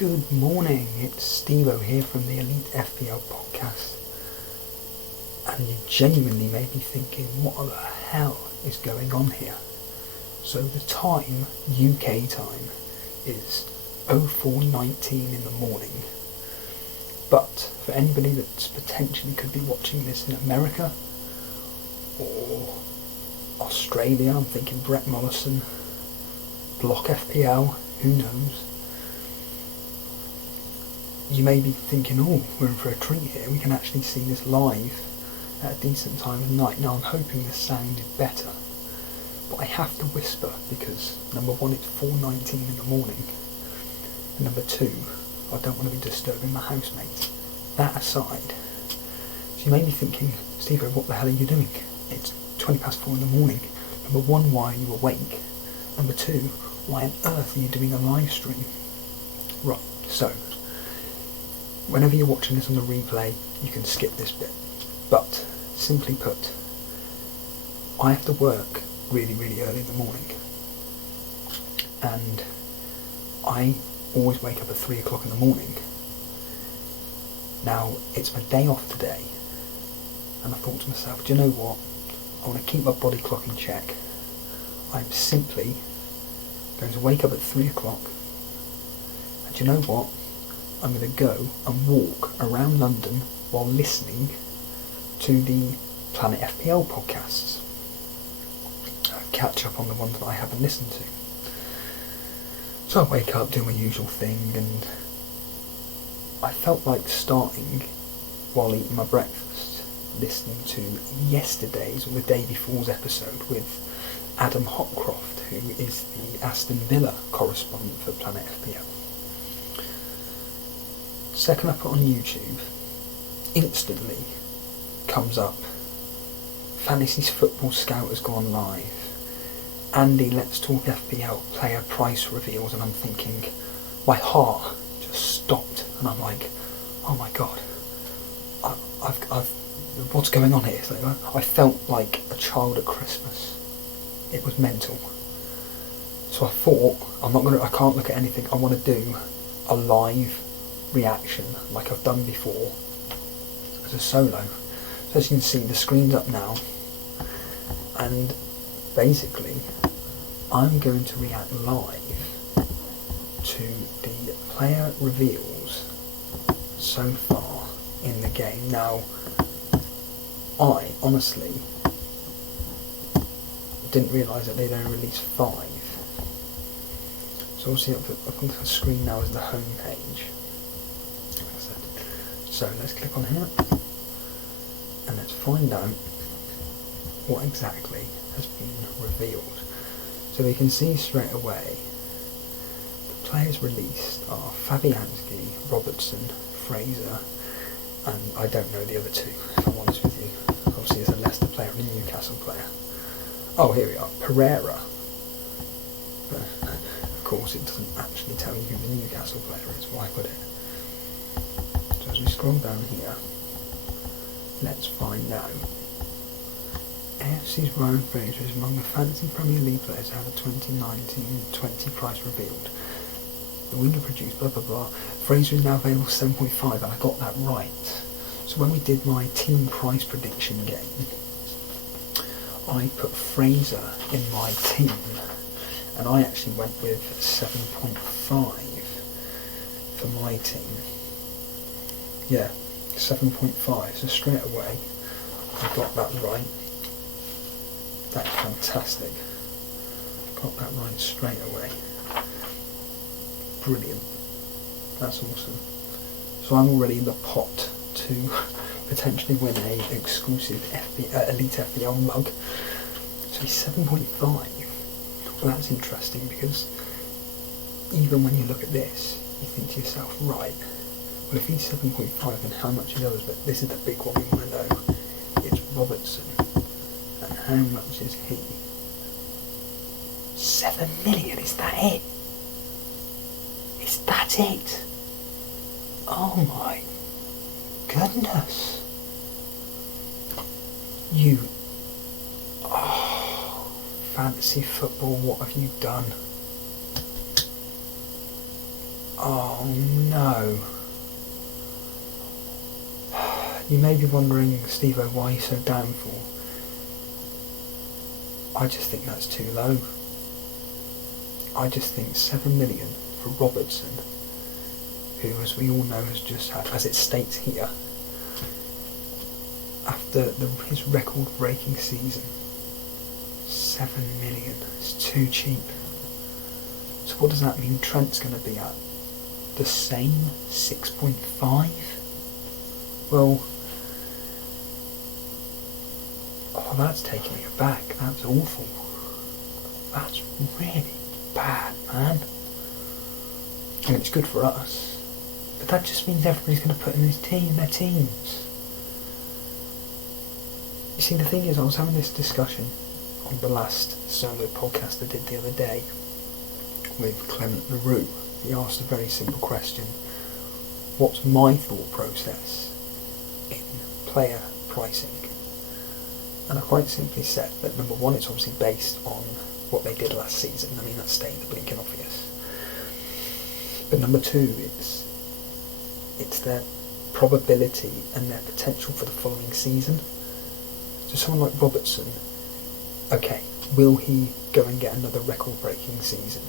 Good morning, it's Steve-O here from the Elite FPL podcast, and you genuinely may be thinking, what the hell is going on here? So the time, UK time, is 04:19 in the morning, but for anybody that's potentially could be watching this in America or Australia, I'm thinking Brett Mollison, Block FPL, who knows? You may be thinking, oh, we're in for a treat here, we can actually see this live at a decent time of night. Now I'm hoping the sound is better, but I have to whisper because number one, it's 4:19 in the morning, and number two, I don't want to be disturbing my housemates. That aside, so you may be thinking, Steve, what the hell are you doing? It's 4:20 in the morning. Number one, why are you awake? Number two, why on earth are you doing a live stream? Right, so whenever you're watching this on the replay, you can skip this bit. But, simply put, I have to work really, really early in the morning. And I always wake up at 3 o'clock in the morning. Now, it's my day off today. And I thought to myself, do you know what? I want to keep my body clock in check. I'm simply going to wake up at 3 o'clock. And do you know what? I'm going to go and walk around London while listening to the Planet FPL podcasts. Catch up on the ones that I haven't listened to. So I wake up, do my usual thing, and I felt like starting while eating my breakfast, listening to yesterday's or the day before's episode with Adam Hopcroft, who is the Aston Villa correspondent for Planet FPL. Second I put on YouTube, instantly comes up, Fantasy Football Scout has gone live, Andy Let's Talk FPL player price reveals, and I'm thinking, my heart just stopped, and I'm like, oh my god, I've what's going on here? It's like, I felt like a child at Christmas. It was mental. So I thought, I can't look at anything, I want to do a live reaction like I've done before as a solo. So as you can see, the screen's up now, and basically I'm going to react live to the player reveals so far in the game. Now I honestly didn't realise that they'd only released 5. So obviously up on the screen now is the home page. So let's click on here and let's find out what exactly has been revealed. So we can see straight away the players released are Fabianski, Robertson, Fraser, and I don't know the other two, if I'm honest with you. Obviously there's a Leicester player and a Newcastle player. Oh, here we are, Pereira. But of course it doesn't actually tell you who the Newcastle player is, why would it? So as we scroll down here, let's find out. AFC's Ryan Fraser is among the Fantasy Premier League players to have a 2019-20 price revealed. The winger produced blah blah blah. Fraser is now available 7.5, and I got that right. So when we did my team price prediction game, I put Fraser in my team, and I actually went with 7.5 for my team. Yeah, 7.5, so straight away I got that right. That's fantastic. Got that right straight away. Brilliant. That's awesome. So I'm already in the pot to potentially win a exclusive Elite FPL mug. So he's 7.5. Well, that's interesting because even when you look at this, you think to yourself, right, well, if he's 7.5, then how much are the others? But this is the big one we want to know. It's Robertson. And how much is he? 7 million, is that it? Is that it? Oh my goodness. You... Oh, fantasy football, what have you done? Oh no. You may be wondering, Steve-O, why you're so downfall. I just think that's too low. I just think 7 million for Robertson, who, as we all know, has just had, as it states here, after his record-breaking season, 7 million. It's too cheap. So what does that mean Trent's going to be at? The same 6.5? Well, oh, that's taking me aback. That's awful. That's really bad, man. I mean, it's good for us, but that just means everybody's going to put in their teams. You see, the thing is, I was having this discussion on the last solo podcast I did the other day with Clement LaRue. He asked a very simple question: what's my thought process in player pricing? And I quite simply said that, number one, it's obviously based on what they did last season. I mean, that's stating the blinking obvious. But number two, it's their probability and their potential for the following season. So someone like Robertson, okay, will he go and get another record-breaking season?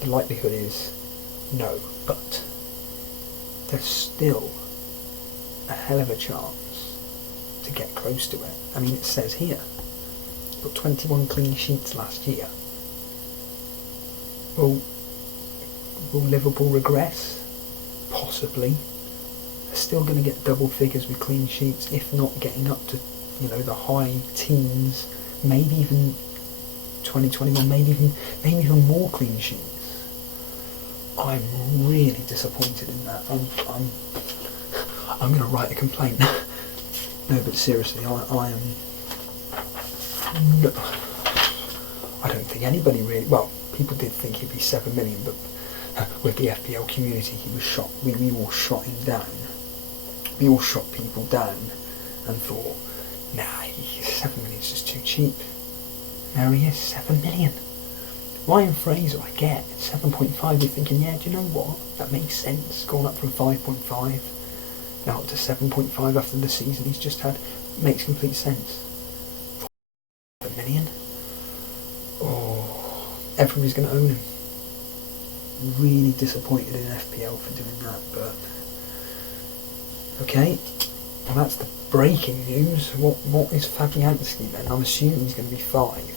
The likelihood is no, but there's still a hell of a chance to get close to it. I mean, it says here, he got 21 clean sheets last year. Will Liverpool regress? Possibly. They're still going to get double figures with clean sheets, if not getting up to, the high teens, maybe even 2021, maybe even more clean sheets. I'm really disappointed in that. I'm going to write a complaint. No, but seriously, I am. No, I don't think anybody really. Well, people did think he'd be 7 million, but with the FPL community, he was shot. We all shot him down. We all shot people down and thought, nah, 7 million is just too cheap. There he is, 7 million. Ryan Fraser, I get, 7.5, you're thinking, yeah, do you know what? That makes sense. Gone up from 5.5, now up to 7.5 after the season he's just had. Makes complete sense. 7 million? Oh, everybody's going to own him. Really disappointed in FPL for doing that, but okay. Well, that's the breaking news. What is Fabianski then? I'm assuming he's going to be 5.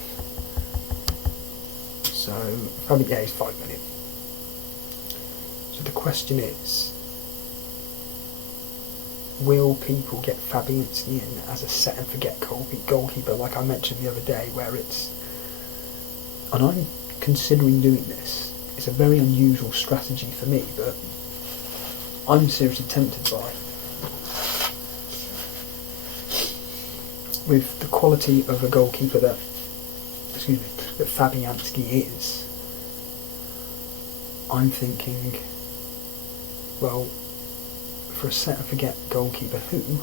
So, he's 5 million. So the question is, will people get Fabianski in as a set and forget goalkeeper, like I mentioned the other day, where it's, and I'm considering doing this. It's a very unusual strategy for me, but I'm seriously tempted by. With the quality of a goalkeeper that Fabianski is, I'm thinking, well, for a set and forget goalkeeper who,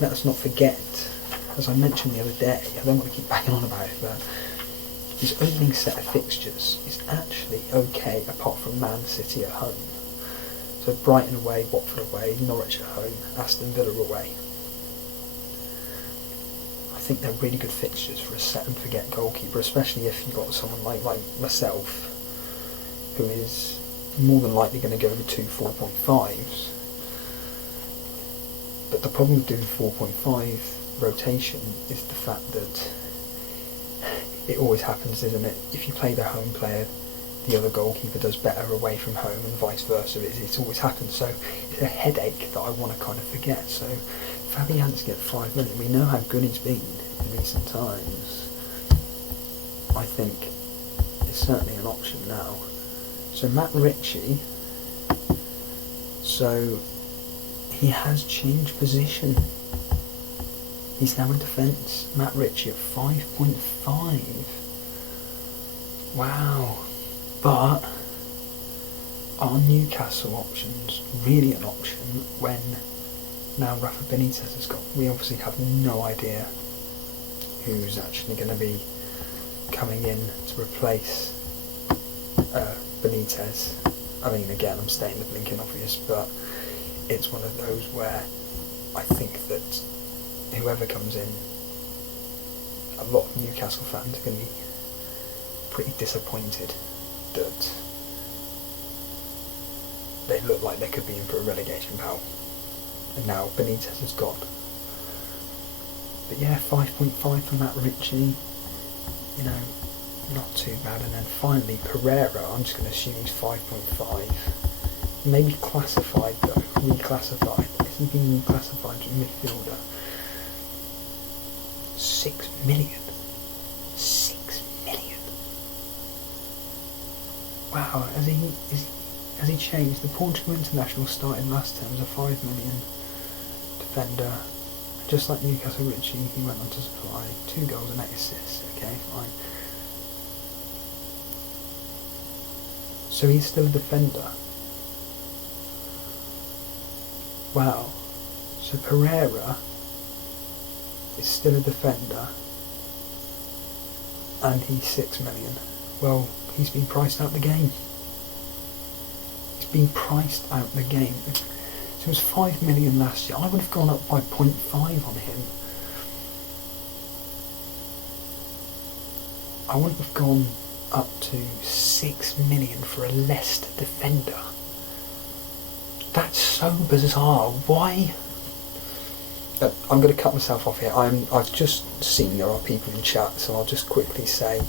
let us not forget, as I mentioned the other day, I don't want to keep banging on about it, but his opening set of fixtures is actually okay, apart from Man City at home. So Brighton away, Watford away, Norwich at home, Aston Villa away. I think they're really good fixtures for a set and forget goalkeeper, especially if you've got someone like myself, who is more than likely going to go with 2 4.5s. But the problem with doing 4.5 rotation is the fact that it always happens, isn't it? If you play the home player, the other goalkeeper does better away from home, and vice versa. It's always happened, so it's a headache that I want to kind of forget. So Fabianski at 5 million, we know how good he's been in recent times. I think it's certainly an option now. So Matt Ritchie, so he has changed position. He's now in defence. Matt Ritchie at 5.5. Wow. But are Newcastle options really an option when now Rafa Benitez has got? We obviously have no idea who's actually going to be coming in to replace Benitez. I mean, again, I'm stating the blinking obvious, but it's one of those where I think that whoever comes in, a lot of Newcastle fans are going to be pretty disappointed that they look like they could be in for a relegation battle. And now Benitez has gone. But yeah, 5.5 from Matt Ritchie, you know, not too bad. And then finally Pereira, I'm just going to assume he's 5.5. Maybe classified though, reclassified. Isn't he being reclassified to midfielder? 6 million. 6 million. Wow, has he changed? The Portugal international started last term as a 5 million defender. Just like Newcastle Ritchie, he went on to supply 2 goals and 8 assists. Okay, fine. So he's still a defender. Wow. So Pereira is still a defender and he's 6 million. Well, he's been priced out the game. He's been priced out the game. So it was 5 million last year. I would have gone up by 0.5 on him. I wouldn't have gone up to 6 million for a Leicester defender. That's so bizarre. Why? I'm going to cut myself off here. I've just seen there are people in chat, so I'll just quickly say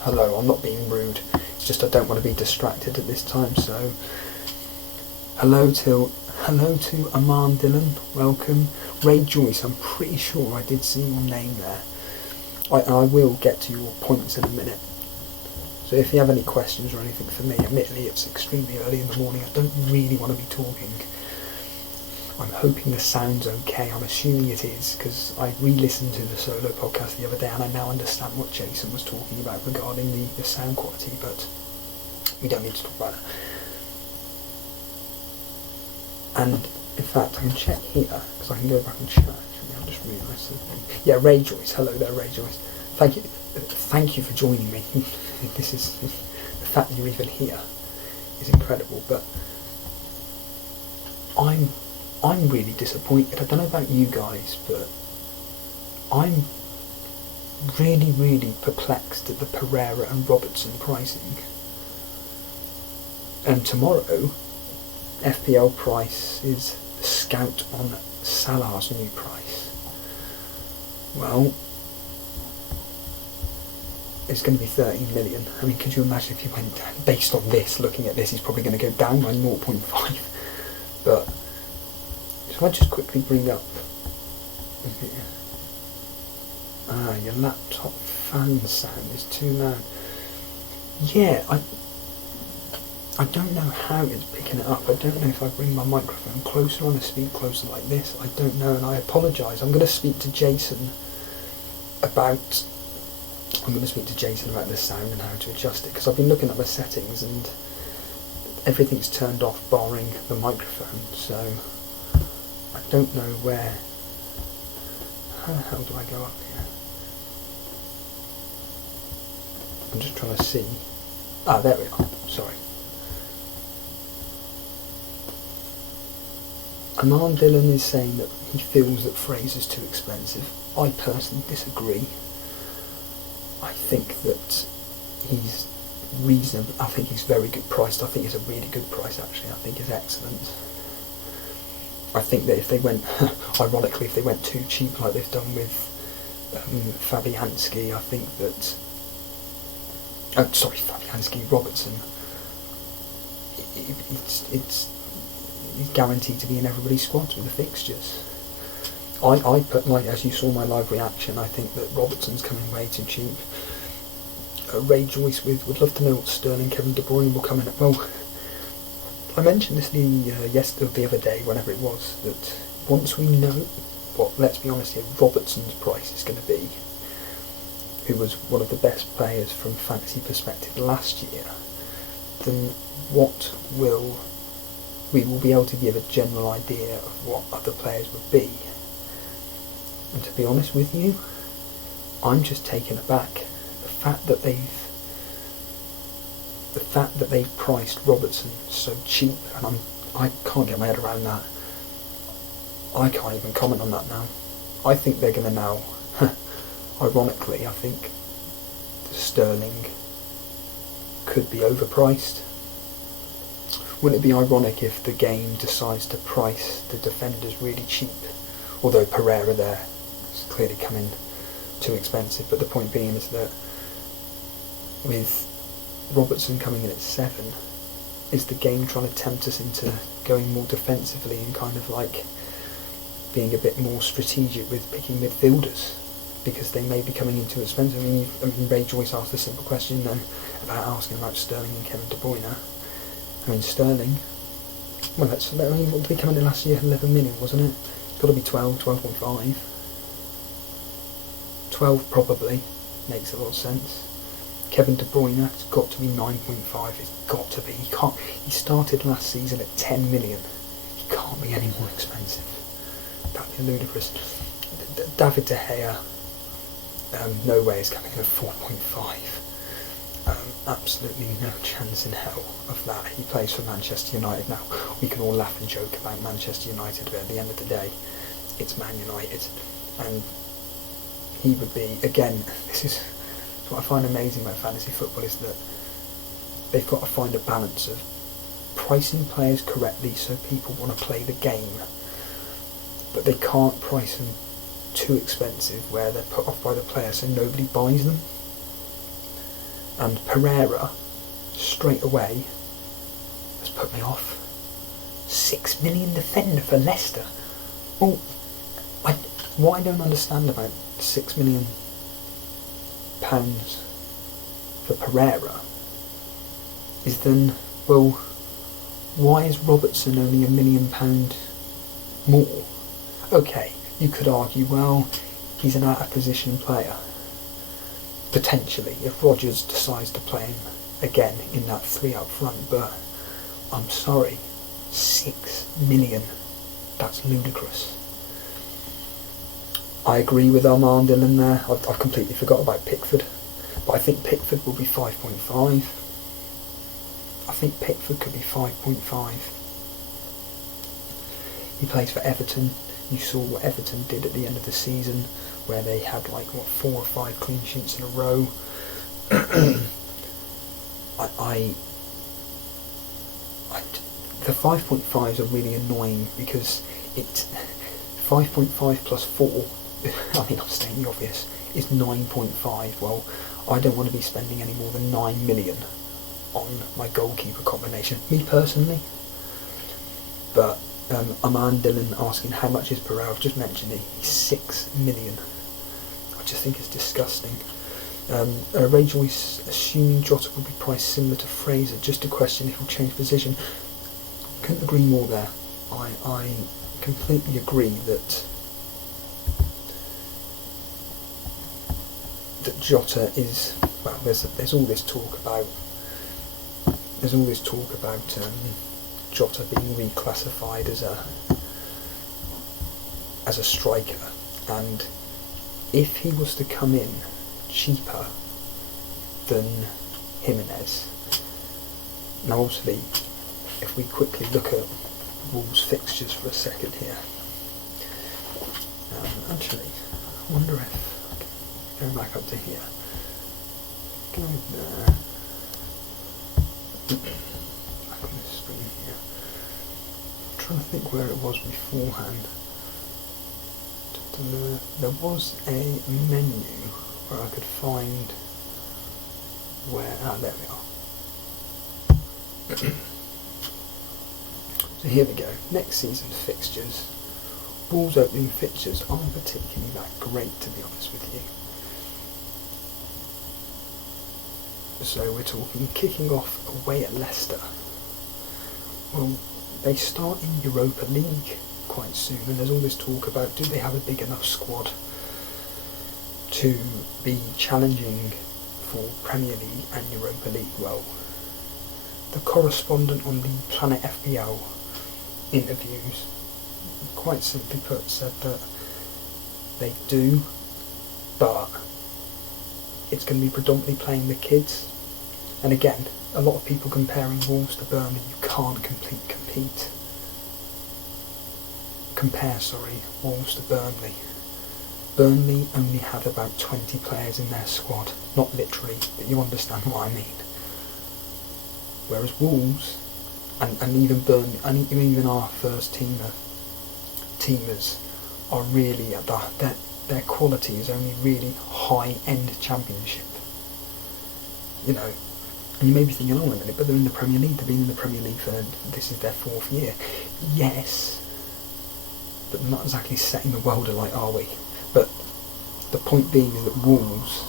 hello. I'm not being rude. It's just I don't want to be distracted at this time. So hello to Aman Dillon. Welcome. Ray Joyce. I'm pretty sure I did see your name there. I will get to your points in a minute. So if you have any questions or anything for me, admittedly it's extremely early in the morning. I don't really want to be talking. I'm hoping the sound's okay. I'm assuming it is, because I re-listened to the solo podcast the other day and I now understand what Jason was talking about regarding the sound quality, but we don't need to talk about that. And in fact, I can check here, because I can go back and chat. Actually, I just realised something. Yeah, Ray Joyce. Hello there, Ray Joyce. Thank you for joining me. This is, the fact that you're even here is incredible, but I'm really disappointed. I don't know about you guys, but I'm really, really perplexed at the Pereira and Robertson pricing. And tomorrow, FPL price is the scout on Salah's new price. Well, it's going to be 13 million. I mean, could you imagine if you went, based on this, looking at this, he's probably going to go down by 0.5. But so I just quickly bring up your laptop fan sound is too loud. Yeah, I don't know how it's picking it up. I don't know if I bring my microphone closer on a speak closer like this. I don't know, and I apologise. I'm going to speak to Jason about the sound and how to adjust it, because I've been looking at my settings and everything's turned off barring the microphone, so I don't know where. How the hell do I go up here? I'm just trying to see. There we are. Sorry. Aman Dillon is saying that he feels that Fraser's too expensive. I personally disagree. I think that he's reasonable. I think he's very good priced. I think it's a really good price actually. I think it's excellent. I think that if they went, ironically, if they went too cheap like they've done with Fabianski, I think that, Fabianski, Robertson, it's guaranteed to be in everybody's squads with the fixtures. I put as you saw my live reaction, I think that Robertson's coming way too cheap. Ray Joyce would love to know what Sterling, Kevin De Bruyne will come in at. Well, I mentioned this the other day, whenever it was, that once we know what, let's be honest here, Robertson's price is going to be, who was one of the best players from fantasy perspective last year, then we will be able to give a general idea of what other players would be. And to be honest with you, I'm just taken aback. The fact that they've the fact that they've priced Robertson so cheap, and I can't get my head around that. I can't even comment on that now. I think they're going to now, ironically, I think Sterling could be overpriced. Wouldn't it be ironic if the game decides to price the defenders really cheap? Although Pereira there is clearly coming too expensive, but the point being is that with Robertson coming in at 7, is the game trying to tempt us into going more defensively and kind of like being a bit more strategic with picking midfielders, because they may be coming in too expensive? I mean, Ray Joyce asked a simple question then about asking about Sterling and Kevin De Bruyne. I mean, Sterling, what did he come in last year? 11 million, wasn't it? Got to be 12.5. 12 probably makes a lot of sense. Kevin De Bruyne, it's got to be 9.5. It's got to be. He started last season at 10 million. He can't be any more expensive. That'd be ludicrous. David De Gea, no way is coming in at 4.5. Absolutely no chance in hell of that. He plays for Manchester United now. We can all laugh and joke about Manchester United, but at the end of the day, it's Man United. And he would be, again, this is what I find amazing about fantasy football, is that they've got to find a balance of pricing players correctly so people want to play the game, but they can't price them too expensive where they're put off by the player so nobody buys them. And Pereira, straight away, has put me off. 6 million defender for Leicester. Well, what I don't understand about £6 million for Pereira is then, well, why is Robertson only £1 million more? Okay, you could argue, well, he's an out-of-position player. Potentially, if Rodgers decides to play him again in that 3 up front, but I'm sorry, 6 million, that's ludicrous. I agree with Armand-Dillon there. I've completely forgot about Pickford, but I think Pickford will be 5.5. I think Pickford could be 5.5. He plays for Everton. You saw what Everton did at the end of the season, where they had 4 or 5 clean sheets in a row. The 5.5s are really annoying because it's 5.5 plus 4. I mean, I'm stating the obvious. Is 9.5. Well, I don't want to be spending any more than 9 million on my goalkeeper combination, me personally. But Armand-Dillon asking how much is Pereira, I've just mentioned it, he's 6 million. I just think it's disgusting. Ray Joyce assuming Jota will be priced similar to Fraser, just a question if he'll change position. Couldn't agree more there. I completely agree that Jota is, well, there's all this talk about Jota being reclassified as a striker, and if he was to come in cheaper than Jimenez, now obviously if we quickly look at Wolves fixtures for a second here, actually I wonder if, going back up to here, go there, back on this screen here, I'm trying to think where it was beforehand. There was a menu where I could find where, there we are. So here we go, next season's fixtures. Wolves opening fixtures aren't particularly that great, to be honest with you. So we're talking kicking off away at Leicester. Well, they start in Europa League quite soon, and there's all this talk about, do they have a big enough squad to be challenging for Premier League and Europa League? Well, the correspondent on the Planet FPL interviews, quite simply put, said that they do, but it's going to be predominantly playing the kids. And again, a lot of people comparing Wolves to Burnley. You can't compare Wolves to Burnley. Burnley only had about 20 players in their squad. Not literally, but you understand what I mean. Whereas Wolves, and even Burnley, and even our first teamers are really at their quality is only really high-end Championship. You know, and you may be thinking, oh, wait a minute, but they're in the Premier League. They've been in the Premier League for, this is their 4th year. Yes, but we're not exactly setting the world alight, are we? But the point being is that Wolves,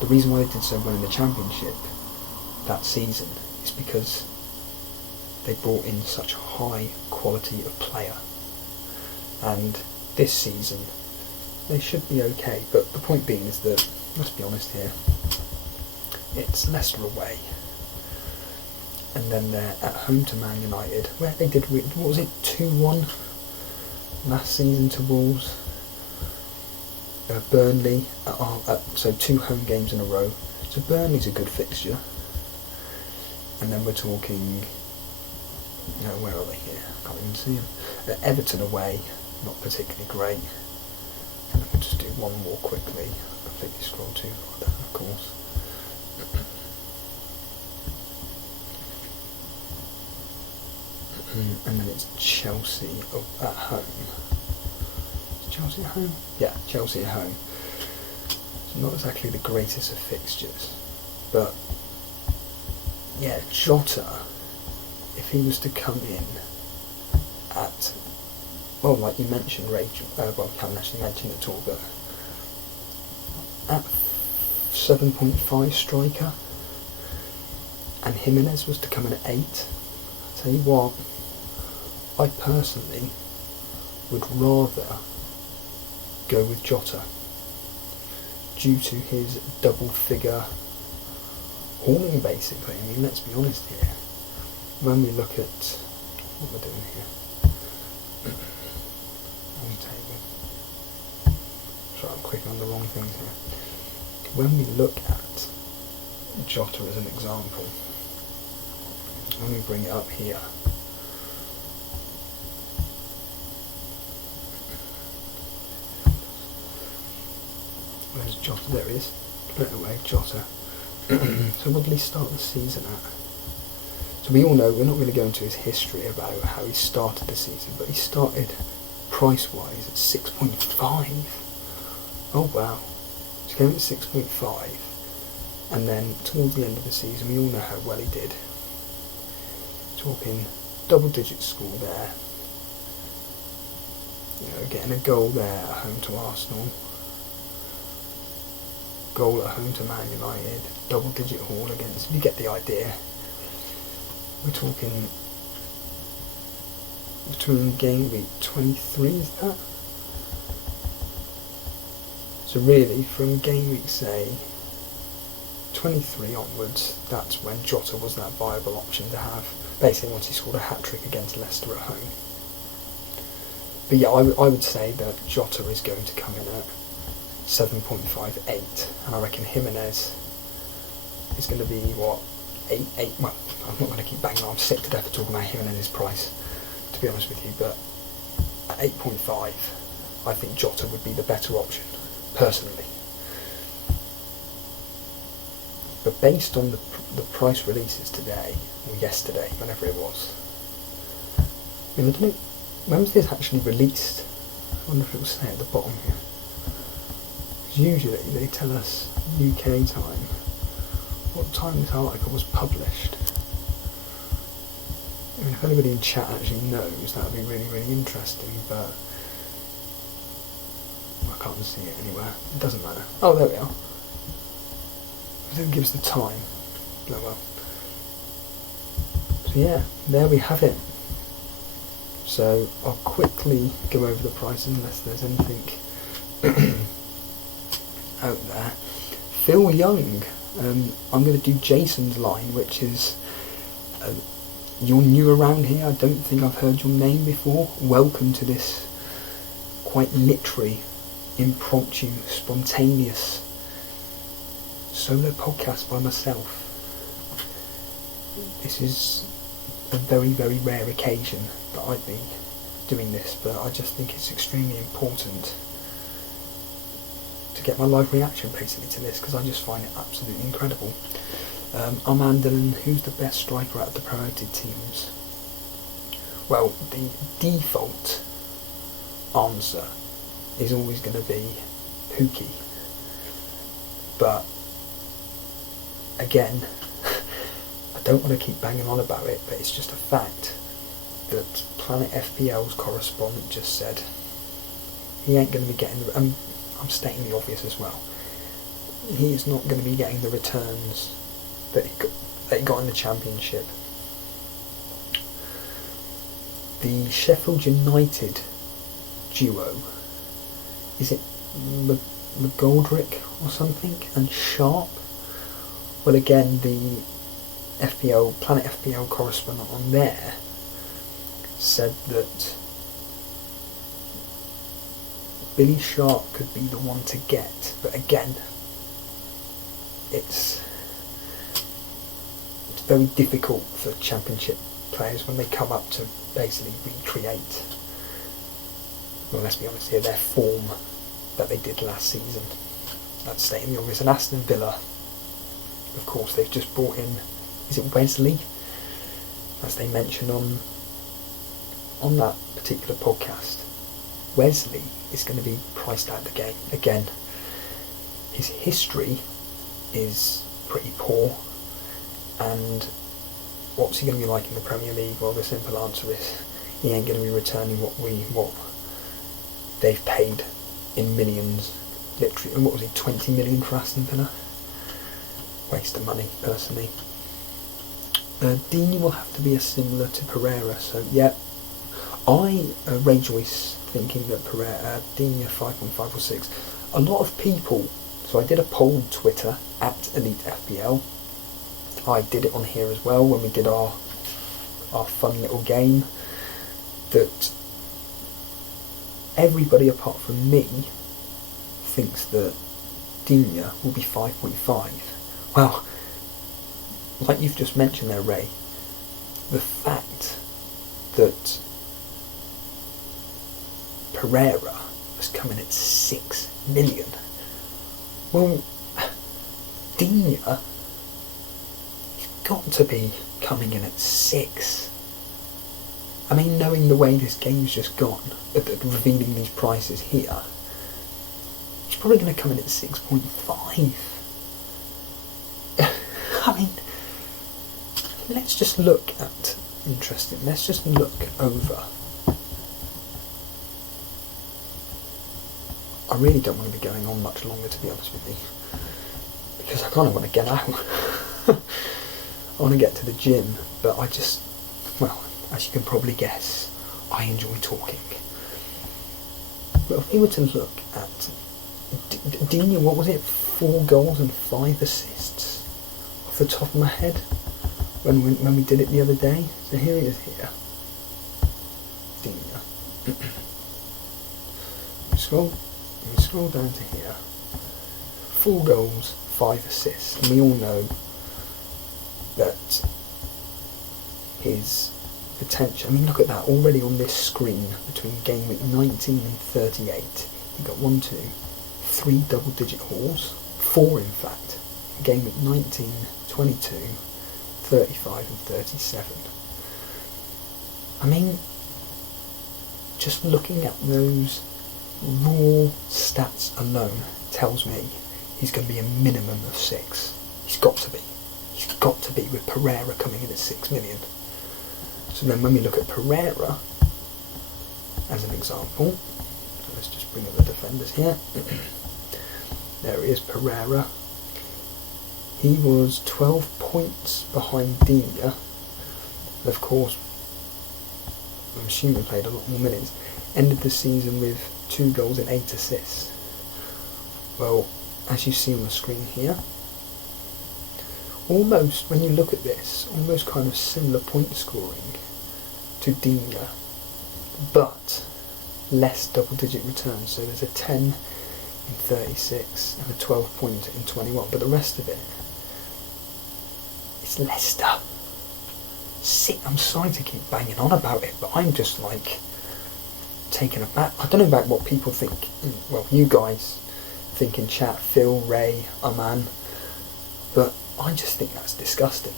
the reason why they did so well in the Championship that season is because they brought in such high quality of player. And this season, they should be okay. But the point being is that, let's be honest here, it's Leicester away, and then they're at home to Man United, where they did, what was it, 2-1 last season to Wolves. Burnley, so 2 home games in a row. So Burnley's a good fixture. And then we're talking, where are they here? I can't even see them. Everton away, not particularly great. And then we'll just do one more quickly. Completely scroll too far down, of course. And then it's Chelsea at home. Is Chelsea at home? Yeah, Chelsea at home. It's not exactly the greatest of fixtures, but yeah, Jota, if he was to come in at, well, like you mentioned, Rachel, well, you haven't actually mentioned it at all, but at 7.5 striker, and Jimenez was to come in at 8, I'll tell you what, I personally would rather go with Jota due to his double figure hauling, basically. I mean, let's be honest here. When we look at what we're doing here, on the table. Sorry, I'm clicking on the wrong things here. When we look at Jota as an example, when we bring it up here, where's Jota? There he is. Put it away, Jota. So what did he start the season at? So we all know, we're not going to go into his history about how he started the season, but he started price-wise at 6.5. Oh wow. So he came at 6.5, and then towards the end of the season, we all know how well he did. Talking double-digit score there. Getting a goal there at home to Arsenal. Goal at home to Man United, double-digit haul against, you get the idea. We're talking between game week 23, is that? So really, from game week, say, 23 onwards, that's when Jota was that viable option to have, basically once he scored a hat-trick against Leicester at home. But yeah, I would say that Jota is going to come in at 7.58, and I reckon Jimenez is going to be, 8, well, I'm not going to keep banging on, I'm sick to death of talking about Jimenez's price, to be honest with you, but at 8.5, I think Jota would be the better option, personally. But based on the price releases today, or yesterday, whenever it was, I don't know, when was this actually released? I wonder if it will say at the bottom here. Usually they tell us UK time what time this article was published. I mean, if anybody in chat actually knows, that would be really, really interesting, but I can't see it anywhere. It doesn't matter. Oh, there we are. It doesn't give us the time. Oh well. So yeah, there we have it. So I'll quickly go over the prices unless there's anything out there. Phil Young, I'm going to do Jason's line, which is, you're new around here, I don't think I've heard your name before. Welcome to this quite literary, impromptu, spontaneous solo podcast by myself. this is a very, very rare occasion that I'd be doing this, but I just think it's extremely important to get my live reaction basically to this, because I just find it absolutely incredible. Armand Dillon, who's the best striker out of the promoted teams? Well, the default answer is always going to be Pukki, but again, I don't want to keep banging on about it, but it's just a fact that Planet FPL's correspondent just said he ain't going to be getting the... I'm stating the obvious as well. He is not going to be getting the returns that he got in the Championship. The Sheffield United duo, is it McGoldrick or something, and Sharp? Well, again, the Planet FPL correspondent on there said that Billy Sharp could be the one to get, but again, it's very difficult for Championship players when they come up to basically recreate, well, let's be honest here, their form that they did last season. That's stating the obvious. And Aston Villa, of course, they've just brought in, is it Wesley, as they mentioned on that particular podcast. Wesley is going to be priced out of the game. Again, his history is pretty poor, and what's he going to be like in the Premier League? Well, the simple answer is he ain't going to be returning what they've paid in millions. Literally, what was it, 20 million for Aston Villa? Waste of money, personally. Digne will have to be similar to Pereira, so yeah, I rejoice thinking that Digne 5.5 or 6. A lot of people, so I did a poll on Twitter at EliteFPL. I did it on here as well when we did our fun little game, that everybody apart from me thinks that Digne will be 5.5. Well, like you've just mentioned there, Ray, the fact that Pereira was coming at 6 million. Well, Digne, he's got to be coming in at 6. I mean, knowing the way this game's just gone, at revealing these prices here, he's probably going to come in at 6.5. I mean, let's just look at, let's just look over. I really don't want to be going on much longer, to be honest with you, because I kind of want to get out. I want to get to the gym, but I just, well, as you can probably guess, I enjoy talking. But if we were to look at Digne, what was it, 4 goals and 5 assists off the top of my head when we did it the other day. So here he is here, Digne. Scroll down to here. 4 goals, 5 assists, and we all know that his potential, I mean, look at that, already on this screen, between game week 19 and 38, he got 1, 2, 3 double-digit hauls, 4 in fact, game week 19, 22, 35 and 37. I mean, just looking at those raw stats alone tells me he's going to be a minimum of 6. He's got to be. He's got to be, with Pereira coming in at 6 million. So then when we look at Pereira as an example, so let's just bring up the defenders here. There is Pereira. He was 12 points behind Digne. Of course, I'm assuming he played a lot more minutes. Ended the season with 2 goals and 8 assists. Well, as you see on the screen here, almost, when you look at this, almost kind of similar point scoring to Digne, but less double-digit returns. So there's a 10 in 36 and a 12 point in 21, but the rest of it, it's Leicester. I'm sorry to keep banging on about it, but I'm just like taken aback. I don't know about what people think. Well, you guys think in chat, Phil, Ray, Aman, but I just think that's disgusting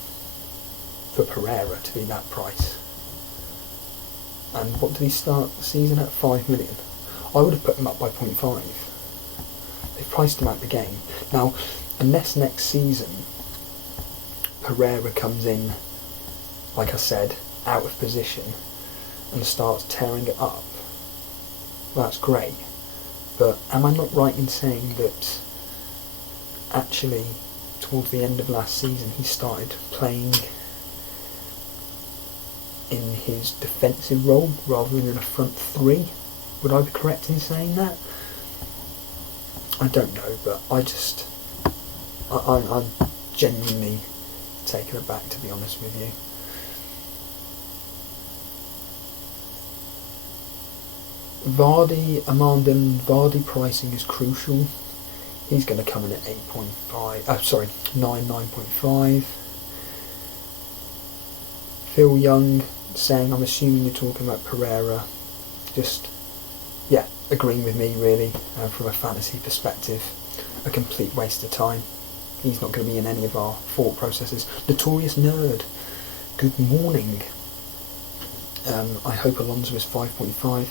for Pereira to be that price. And what did he start the season at? 5 million. I would have put him up by 0.5. They priced him out the game. Now, unless next season Pereira comes in, like I said, out of position and starts tearing it up, well, that's great. But am I not right in saying that actually towards the end of last season he started playing in his defensive role rather than in a front three? Would I be correct in saying that? I don't know, but I'm genuinely taken aback, to be honest with you. Vardy pricing is crucial. He's going to come in at 9.5. Phil Young saying, I'm assuming you're talking about Pereira. Agreeing with me really, from a fantasy perspective. A complete waste of time. He's not going to be in any of our thought processes. Notorious Nerd, good morning. I hope Alonso is 5.5.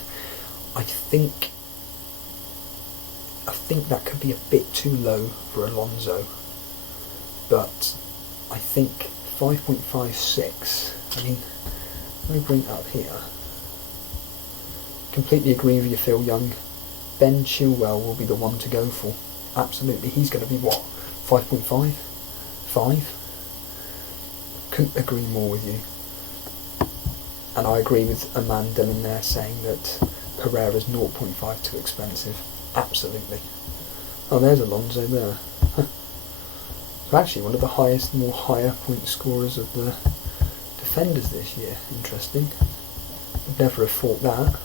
I think that could be a bit too low for Alonso, but I think 5.56. I mean, let me bring it up here. Completely agree with you, Phil Young. Ben Chilwell will be the one to go for. Absolutely, he's going to be what? 5.5? 5? Couldn't agree more with you. And I agree with Aman Dillon there saying that Pereira's 0.5 too expensive. Absolutely. Oh, there's Alonso there. So actually one of the higher point scorers of the defenders this year. Interesting. Would never have thought that.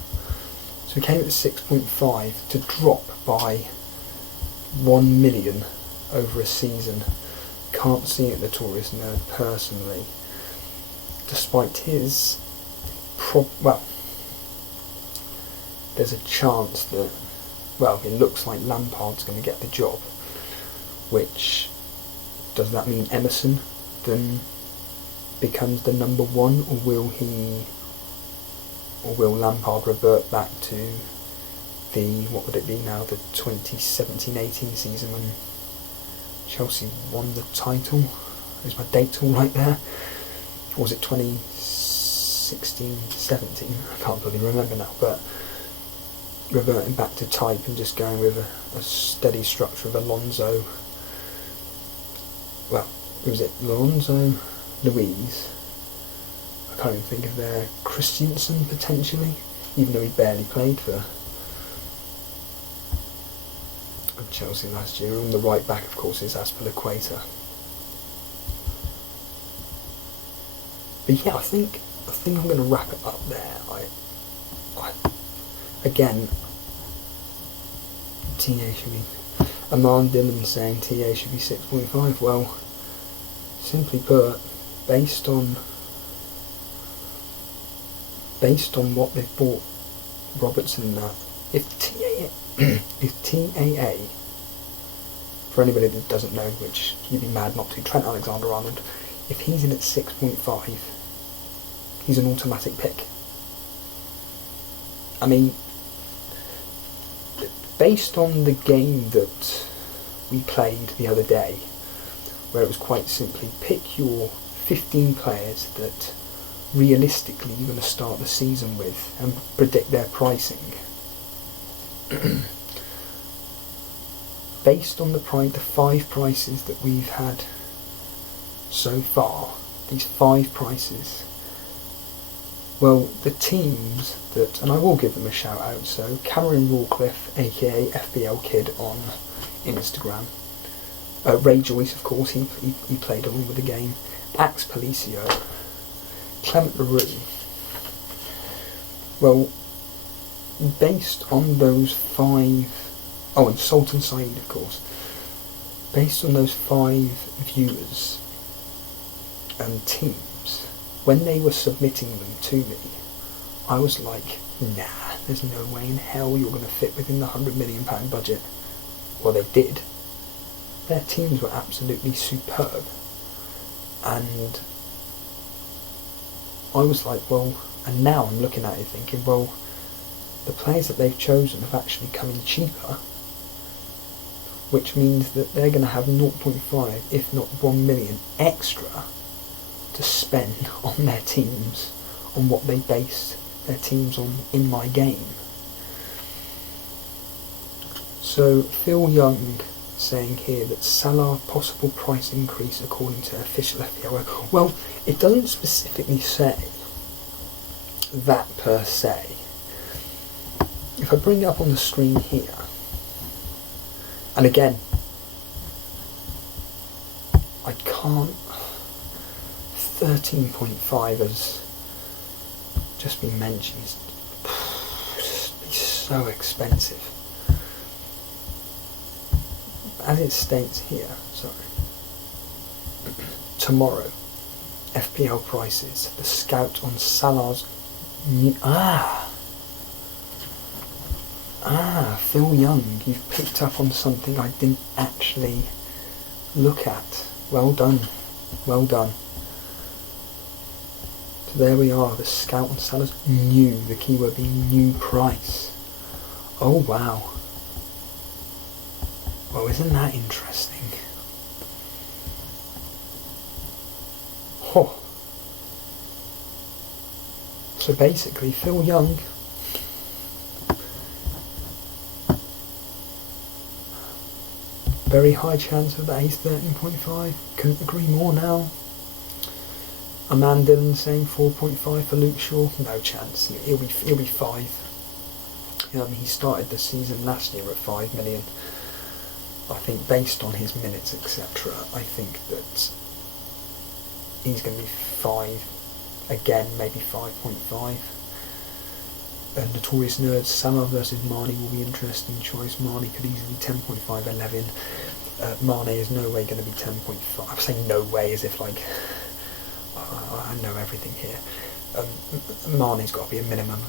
So we came at 6.5 to drop by 1 million over a season. Can't see it, Notorious Nerd, personally. Despite his there's a chance that, it looks like Lampard's going to get the job. Which, does that mean Emerson then becomes the number one, or will Lampard revert back to the 2017-18 season when Chelsea won the title? Is my date all right there? Or was it 2016-17? I can't really remember now, but reverting back to type and just going with a steady structure of Alonso. Who was it? Alonso, Luiz. I can't even think of their Christensen potentially, even though he barely played for Chelsea last year. On the right back, of course, is Azpilicueta. But yeah, I think I'm going to wrap it up there. Again, TA should be. Aman Dillon saying TA should be 6.5. Well, simply put, based on what they've bought Robertson and that, if TAA, for anybody that doesn't know, which you'd be mad not to, Trent Alexander-Arnold, if he's in at 6.5, he's an automatic pick. I mean, based on the game that we played the other day, where it was quite simply pick your 15 players that realistically you're going to start the season with and predict their pricing. Based on the 5 prices that we've had so far, these 5 prices, well, the teams that, and I will give them a shout out, so Cameron Rawcliffe, aka FBL Kid on Instagram, Ray Joyce, of course, he played along with the game, Axe Policio, Clement LaRue. Well, based on those 5, and Sultan Saeed, of course, based on those 5 viewers and teams, when they were submitting them to me, I was like, nah, there's no way in hell you're going to fit within the £100 million budget. Well, they did. Their teams were absolutely superb. And I was like, well, and now I'm looking at it thinking, well, the players that they've chosen have actually come in cheaper, which means that they're going to have 0.5, if not 1 million extra to spend on their teams, on what they based their teams on in my game. So Phil Young saying here that Salah possible price increase according to official FPL. Well, it doesn't specifically say that per se. If I bring it up on the screen here, and again, I can't, 13.5 has just been mentioned, it's so expensive. As it states here, tomorrow, FPL prices, the scout on Salah's new... Phil Young, you've picked up on something I didn't actually look at. Well done, well done. So there we are, the scout on Salah's new, the keyword being new price. Oh wow. Well, isn't that interesting? Oh. So basically, Phil Young, very high chance of that he's 13.5. Couldn't agree more now. Amanda Dillon saying 4.5 for Luke Shaw. No chance. He'll be 5. You know, I mean, he started the season last year at 5 million. I think based on his minutes, etc., I think that he's going to be 5 again, maybe 5.5. Notorious Nerds, Salah versus Marnie will be an interesting choice. Marnie could easily 10.5, 11. Mane is no way going to be 10.5. I'm saying no way as if like I know everything here. Mane's got to be a minimum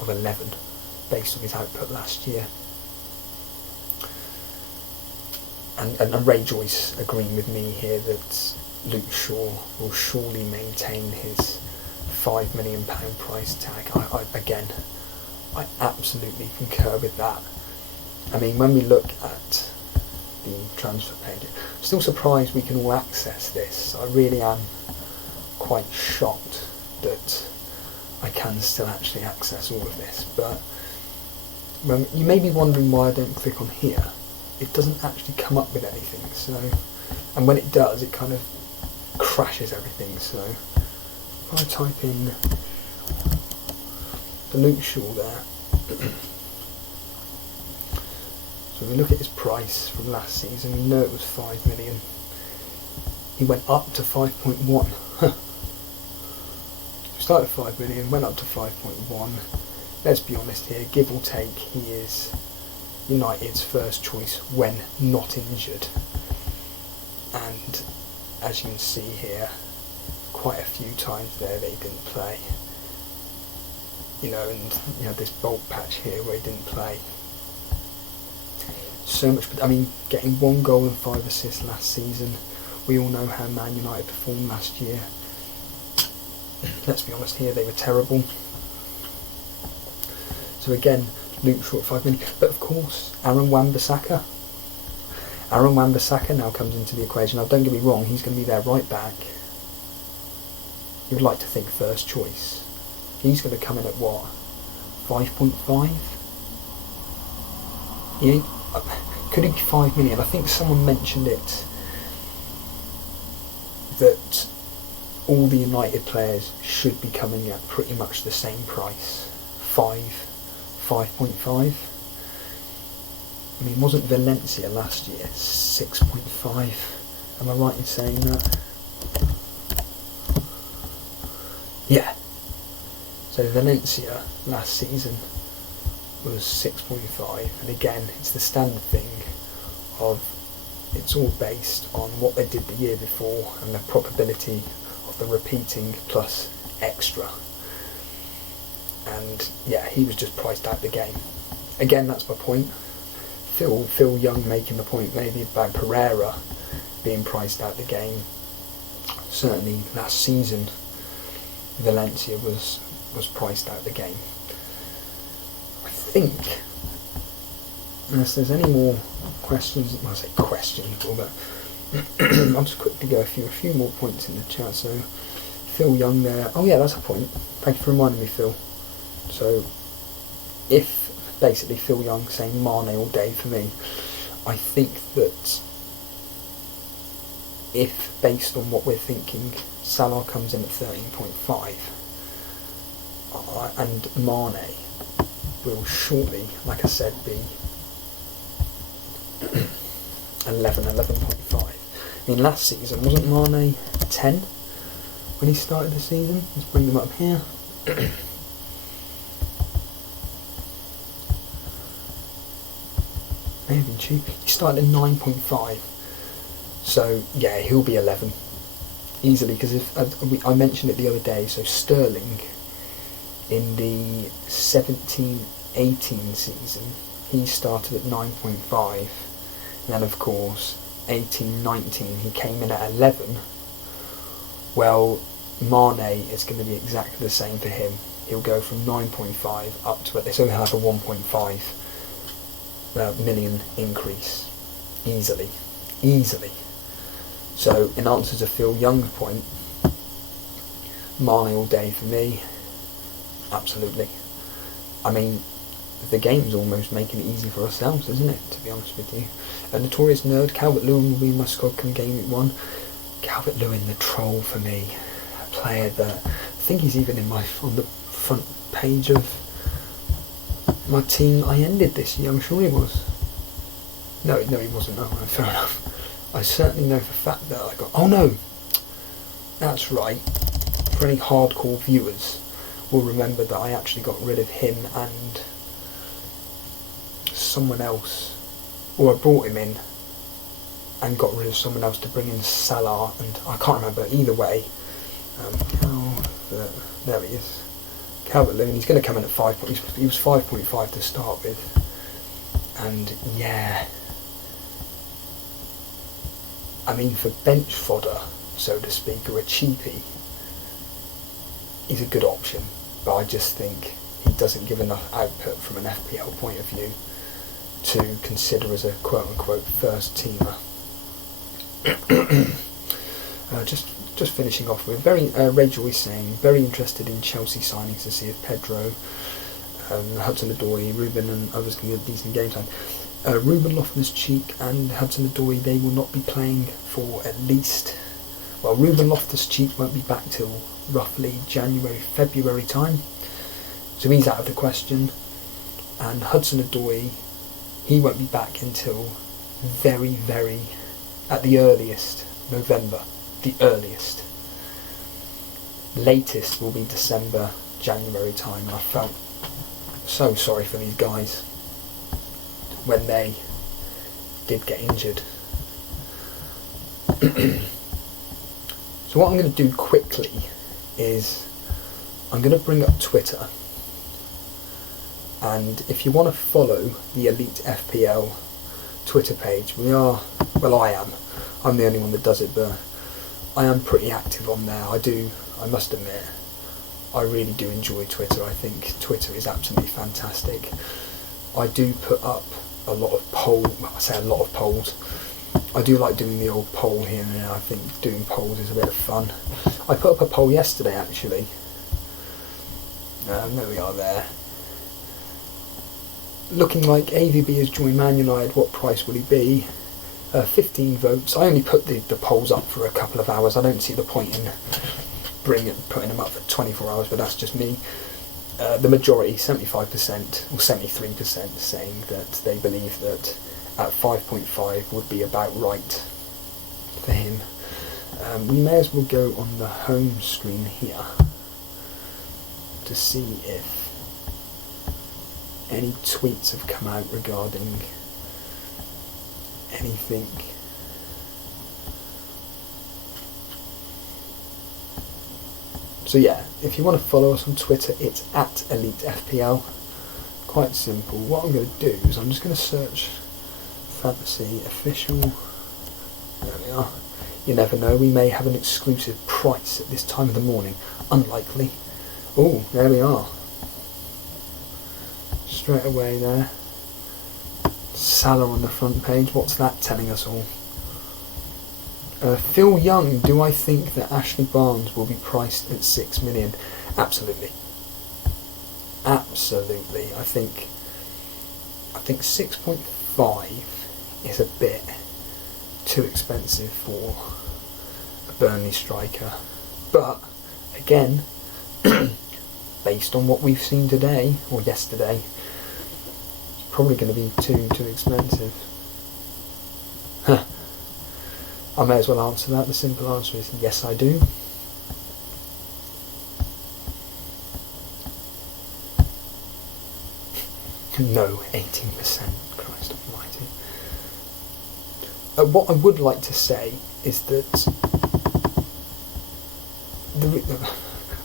of 11 based on his output last year. And Ray Joyce agreeing with me here that Luke Shaw will surely maintain his £5 million price tag. I absolutely concur with that. I mean, when we look at the transfer page, I'm still surprised we can all access this. I really am quite shocked that I can still actually access all of this. But when you may be wondering why I don't click on here, it doesn't actually come up with anything. So, and when it does, it kind of crashes everything. So if I type in the Luke Shaw there, so we look at his price from last season, we know it was 5 million. He went up to 5.1. Started at 5 million, went up to 5.1. Let's be honest here, give or take, he is United's first choice when not injured. And as you can see here, quite a few times there they didn't play. And you had this bolt patch here where he didn't play. So much, I mean, getting 1 goal and 5 assists last season. We all know how Man United performed last year. Let's be honest here, they were terrible. So again, Luke Shaw at 5 million. But of course, Aaron Wan-Bissaka. Aaron Wan-Bissaka now comes into the equation. Now don't get me wrong, he's going to be there right back. You would like to think first choice. He's going to come in at what? 5.5? Yeah, could it be 5 million? I think someone mentioned it, that all the United players should be coming at pretty much the same price. 5.5. I mean, wasn't Valencia last year 6.5? Am I right in saying that? Yeah. So Valencia last season was 6.5, and again, it's the standard thing of it's all based on what they did the year before and the probability of the repeating plus extra. And yeah, he was just priced out the game. Again, that's my point. Phil Young making the point maybe about Pereira being priced out the game. Certainly last season, Valencia was priced out the game. I think, unless there's any more questions, I say questions, but I'll just quickly go a few more points in the chat. So Phil Young there. Oh yeah, that's a point. Thank you for reminding me, Phil. So if basically Phil Young saying Mane all day for me, I think that if, based on what we're thinking, Salah comes in at 13.5 and Mane will shortly, like I said, be 11.5. I mean, last season, wasn't Mane 10 when he started the season? Let's bring them up here. May have been cheap. He started at 9.5. So, yeah, he'll be 11. Easily, because if I mentioned it the other day, so Sterling, in the 17-18 season, he started at 9.5. And then, of course, 18-19, he came in at 11. Well, Mane is going to be exactly the same for him. He'll go from 9.5 up to, so he'll have a 1.5 million increase. Easily. So, in answer to Phil Young's point, Mane all day for me. Absolutely. I mean, the game's almost making it easy for ourselves, isn't it, to be honest with you. A notorious nerd, Calvert-Lewin will be in my squad come game week 1. Calvert-Lewin, the troll for me. A player that, I think he's even on the front page of my team I ended this year, I'm sure he was. No, he wasn't. No, fair enough. I certainly know for a fact that I got... Oh no! That's right. For any hardcore viewers will remember that I actually got rid of him and someone else. Or I brought him in and got rid of someone else to bring in Salah, and I can't remember either way. There he is. Calvert-Lewin, he's going to come in at 5. He was 5.5 to start with. And yeah... I mean, for bench fodder, so to speak, or a cheapie, he's a good option. But I just think he doesn't give enough output from an FPL point of view to consider as a quote-unquote first teamer. Just finishing off with Rachel is saying very interested in Chelsea signings to see if Pedro, Hudson-Odoi, Ruben and others can get decent game time. Ruben Loftus-Cheek and Hudson-Odoi, they will not be playing for at least... Well, Ruben Loftus-Cheek won't be back till roughly January, February time. So he's out of the question. And Hudson-Odoi, he won't be back until very, very, at the earliest, November. The earliest. Latest will be December, January time. And I felt so sorry for these guys when they did get injured. So what I'm going to do quickly is I'm going to bring up Twitter, and if you want to follow the Elite FPL Twitter page, I am. I'm the only one that does it, but I am pretty active on there. I must admit, I really do enjoy Twitter. I think Twitter is absolutely fantastic. I do put up a lot of polls. I do like doing the old poll here and there. I think doing polls is a bit of fun. I put up a poll yesterday, actually. There we are there. Looking like AVB has joined Man United, what price will he be? 15 votes. I only put the polls up for a couple of hours. I don't see the point in putting them up for 24 hours, but that's just me. The majority, 75% or 73%, saying that they believe that at 5.5 would be about right for him. We may as well go on the home screen here to see if any tweets have come out regarding anything. So yeah, if you want to follow us on Twitter, it's at EliteFPL. Quite simple. What I'm going to do is I'm just going to search Fantasy Official. There we are. You never know, we may have an exclusive price at this time of the morning. Unlikely. Oh, there we are. Straight away there. Salah on the front page. What's that telling us all? Phil Young, do I think that Ashley Barnes will be priced at 6 million? Absolutely. Absolutely. I think 6.5 is a bit too expensive for a Burnley striker. But again, based on what we've seen today or yesterday, it's probably going to be too expensive. Huh. I may as well answer that. The simple answer is yes, I do. No, 18%. Christ almighty. What I would like to say is that I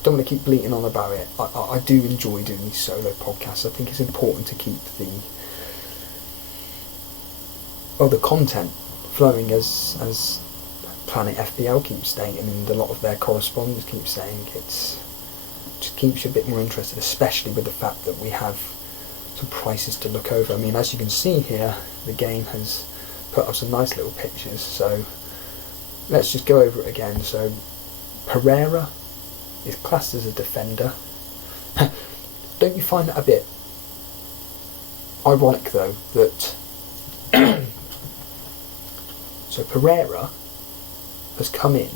don't want to keep bleating on about it. I do enjoy doing these solo podcasts. I think it's important to keep the content flowing as Planet FPL keeps stating, and a lot of their correspondents keep saying. It just keeps you a bit more interested, especially with the fact that we have some prices to look over. I mean, as you can see here, the game has put up some nice little pictures, so let's just go over it again. So Pereira is classed as a defender. Don't you find that a bit ironic though, that so Pereira has come in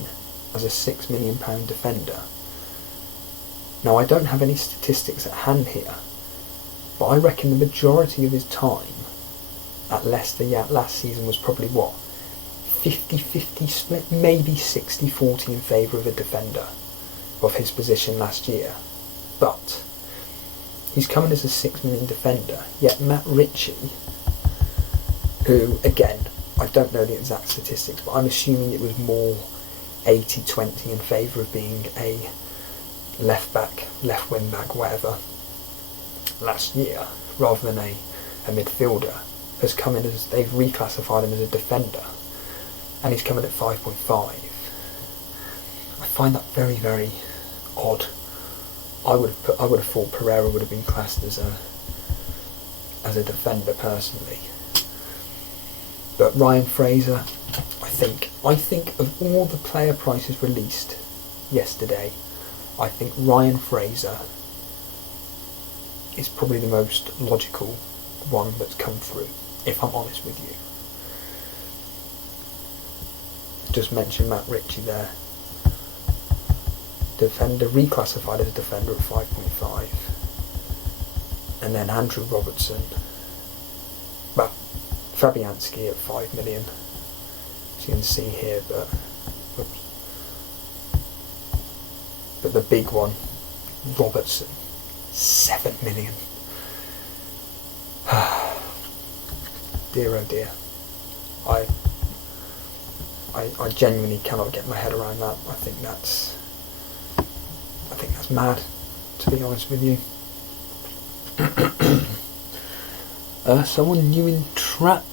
as a £6 million defender. Now, I don't have any statistics at hand here, but I reckon the majority of his time at Leicester last season was probably 50-50 split, maybe 60-40 in favour of a defender of his position last year. But he's coming as a £6 million defender, yet Matt Ritchie, who, again, I don't know the exact statistics, but I'm assuming it was more 80-20 in favour of being a left back, left wing back, whatever, last year, rather than a midfielder, has come in as, they've reclassified him as a defender, and he's coming at 5.5. I find that very, very odd. I would have thought Pereira would have been classed as a defender personally. But Ryan Fraser, I think of all the player prices released yesterday, I think Ryan Fraser is probably the most logical one that's come through, if I'm honest with you. Just mentioned Matt Ritchie there. Defender, reclassified as a defender at 5.5. And then Andrew Robertson. Well, Fabianski at 5 million. As you can see here, but the big one, Robertson, 7 million. Dear oh dear. I genuinely cannot get my head around that. I think that's mad, to be honest with you. Someone new in chat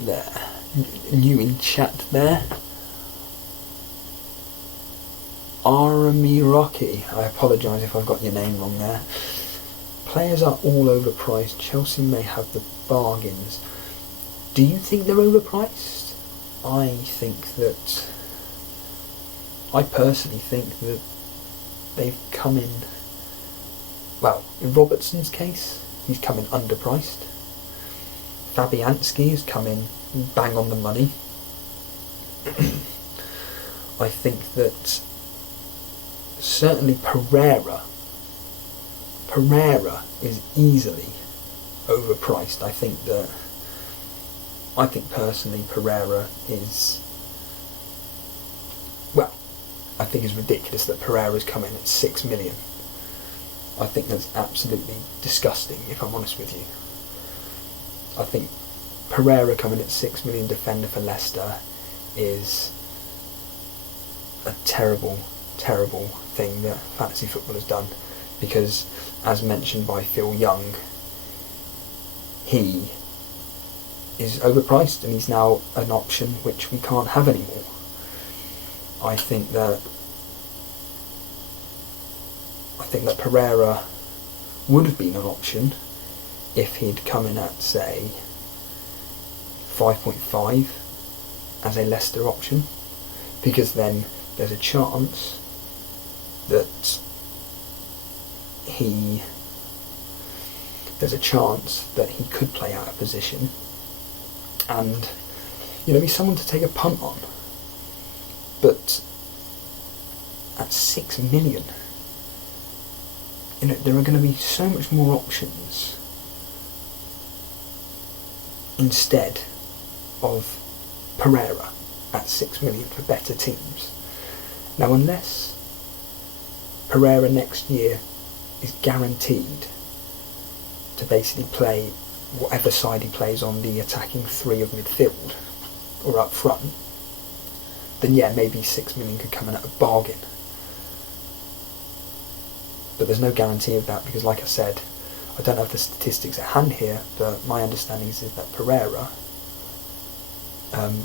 there. Arami Rocky. I apologise if I've got your name wrong there. Players are all overpriced. Chelsea may have the bargains. Do you think they're overpriced? I personally think that they've come in, well, in Robertson's case, he's come in underpriced. Fabianski has come in bang on the money. I think that certainly Pereira is easily overpriced. I think personally Pereira is, well, I think it's ridiculous that Pereira's come in at 6 million. I think that's absolutely disgusting, if I'm honest with you. I think Pereira coming at 6 million defender for Leicester is a terrible terrible thing that fantasy football has done, because, as mentioned by Phil Young, he is overpriced and he's now an option which we can't have anymore. I think that Pereira would have been an option if he'd come in at, say, 5.5 as a Leicester option, because then there's a chance that he could play out of position and, be someone to take a punt on. But at 6 million, there are going to be so much more options instead of Pereira at 6 million for better teams. Now, unless Pereira next year is guaranteed to basically play whatever side he plays on the attacking three of midfield or up front, then yeah, maybe 6 million could come in at a bargain. But there's no guarantee of that, because like I said, I don't have the statistics at hand here, but my understanding is that Pereira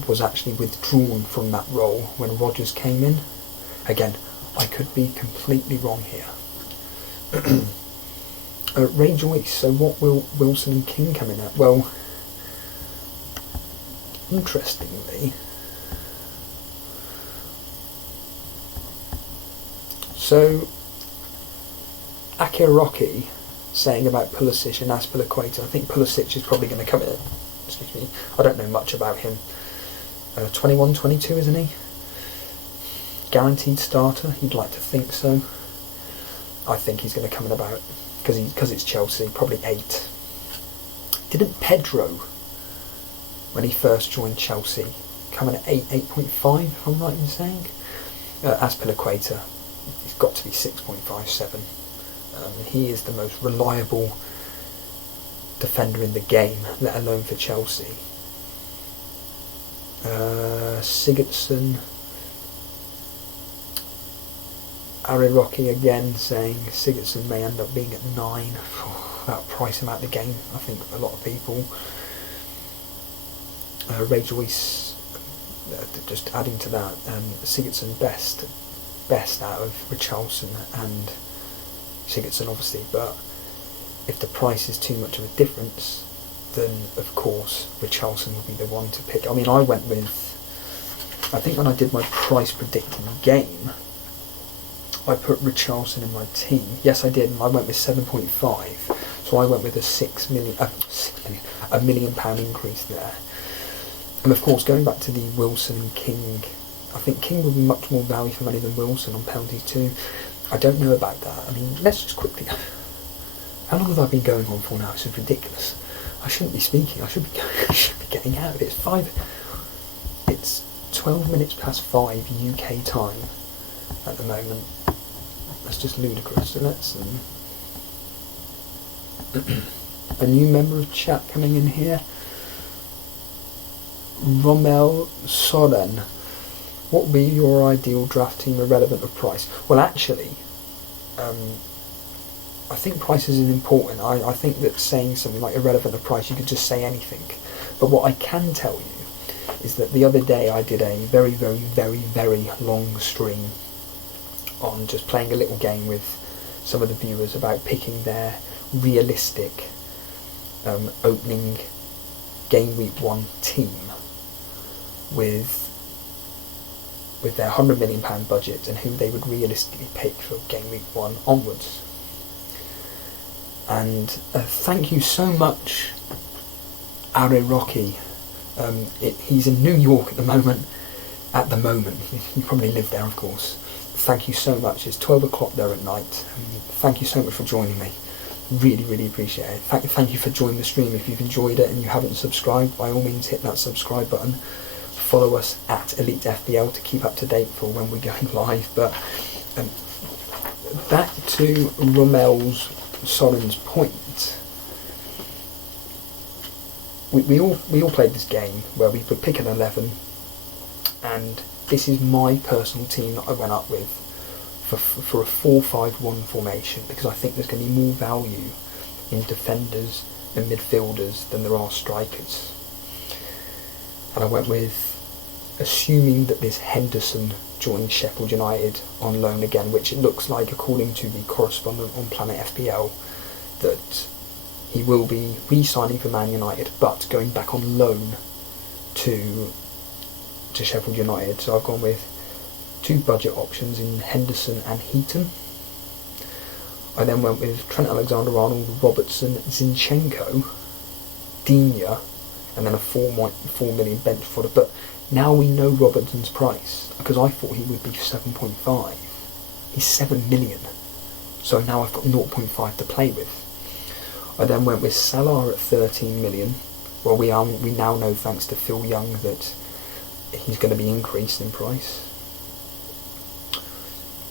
was actually withdrawn from that role when Rodgers came in. Again, I could be completely wrong here. Ray Joyce, so what will Wilson and King come in at? Well, interestingly, so Akiraki saying about Pulisic and Azpilicueta, I think Pulisic is probably going to come in. Excuse me, I don't know much about him. 21, 22, isn't he? Guaranteed starter, he'd like to think so. I think he's going to come in about, because it's Chelsea, probably 8. Didn't Pedro, when he first joined Chelsea, come in at 8.5, if I'm right in saying? Azpilicueta, he's got to be 6.57. He is the most reliable defender in the game, let alone for Chelsea. Sigurdsson, Ariroki again saying Sigurdsson may end up being at 9. That'll price him out of the game, I think, for a lot of people. Ray Joyce, just adding to that, Sigurdsson best out of Richarlison and Sigurdsson obviously, but if the price is too much of a difference, then of course Richarlison would be the one to pick. I mean, I think when I did my price predicting game, I put Richarlison in my team. Yes, I did, and I went with 7.5, so I went with a £1 million increase there. And of course, going back to the Wilson and King, I think King would be much more value for money than Wilson on penalties too. I don't know about that. I mean, let's just quickly... How long have I been going on for now? This is ridiculous. I shouldn't be speaking. I should be getting out of it. It's 12 minutes past 5 UK time at the moment. That's just ludicrous. So let's... a new member of chat coming in here. Rommel Soren. What would be your ideal draft team irrelevant of price? Well, actually, I think price is important. I think that saying something like irrelevant of price, you could just say anything. But what I can tell you is that the other day I did a very, very, very, very long stream on just playing a little game with some of the viewers about picking their realistic opening game week 1 team with their £100 million budget and who they would realistically pick for game week 1 onwards. And thank you so much, Are Rocky. He's in New York at the moment. You probably live there, of course. Thank you so much. It's 12 o'clock there at night. Thank you so much for joining me. Really, really appreciate it. Thank you for joining the stream. If you've enjoyed it and you haven't subscribed, by all means hit that subscribe button. Follow us at EliteFPL to keep up to date for when we're going live. But back to Rommel's Soren's point. We all played this game where we would pick an 11, and this is my personal team that I went up with for a 4-5-1 formation, because I think there's going to be more value in defenders and midfielders than there are strikers. And I went with, assuming that this Henderson joins Sheffield United on loan again, which it looks like, according to the correspondent on Planet FPL, that he will be re-signing for Man United, but going back on loan to Sheffield United. So I've gone with 2 budget options in Henderson and Heaton. I then went with Trent Alexander-Arnold, Robertson, Zinchenko, Digne, and then a 4 million bench fodder. But now we know Robertson's price, because I thought he would be 7.5. He's 7 million. So now I've got 0.5 to play with. I then went with Salah at 13 million. Well, we now know, thanks to Phil Young, that he's going to be increased in price.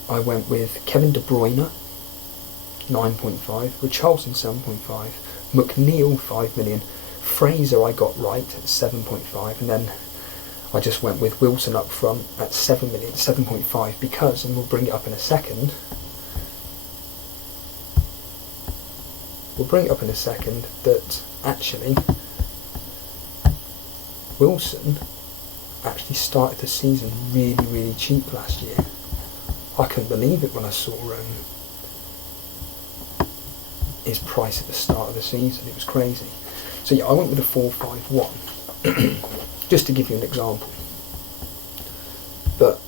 I went with Kevin De Bruyne, 9.5, Richarlison 7.5, McNeil 5 million, Fraser I got right at 7.5, and then I just went with Wilson up front at 7 million, 7.5, because, and we'll bring it up in a second, that actually Wilson actually started the season really, really cheap last year. I couldn't believe it when I saw his price at the start of the season. It was crazy. So yeah, I went with a 4-5-1, just to give you an example. But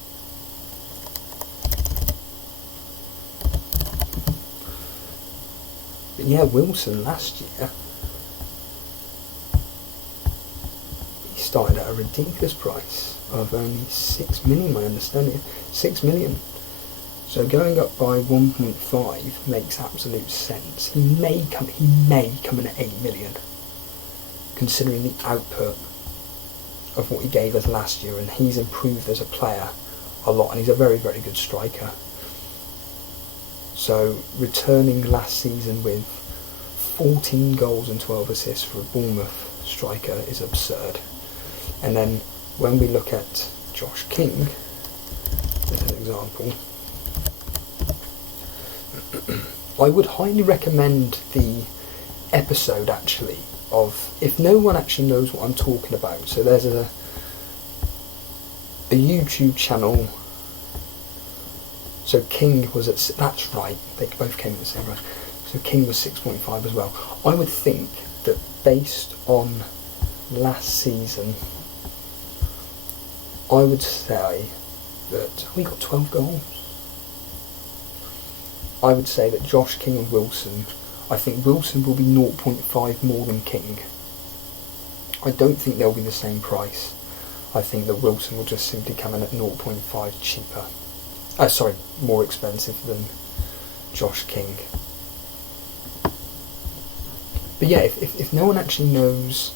yeah, Wilson last year, he started at a ridiculous price of only 6 million, my understanding. 6 million. So going up by 1.5 makes absolute sense. He may come in at 8 million, considering the output of what he gave us last year, and he's improved as a player a lot, and he's a very, very good striker. So returning last season with 14 goals and 12 assists for a Bournemouth striker is absurd. And then when we look at Josh King as an example, I would highly recommend the episode actually of, if no one actually knows what I'm talking about, so there's a YouTube channel. So King was at, that's right, they both came at the same price. So King was 6.5 as well. I would think that based on last season, I would say that we got 12 goals. I would say that Josh King and Wilson, I think Wilson will be 0.5 more than King. I don't think they'll be the same price. I think that Wilson will just simply come in at 0.5 cheaper. More expensive than Josh King. But yeah, if no one actually knows,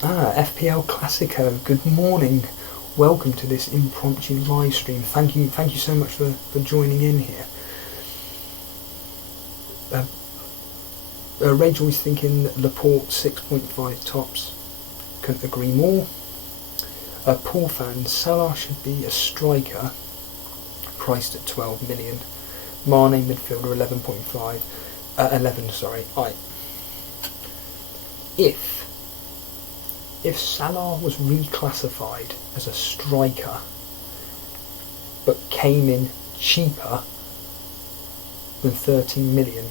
FPL Classico, good morning. Welcome to this impromptu live stream. Thank you so much for joining in here. Rachel was thinking Laporte 6.5 tops. Couldn't agree more. Paul fan, Salah should be a striker, priced at 12 million. Mane midfielder 11.5. 11. Sorry. If Salah was reclassified as a striker, but came in cheaper than 13 million,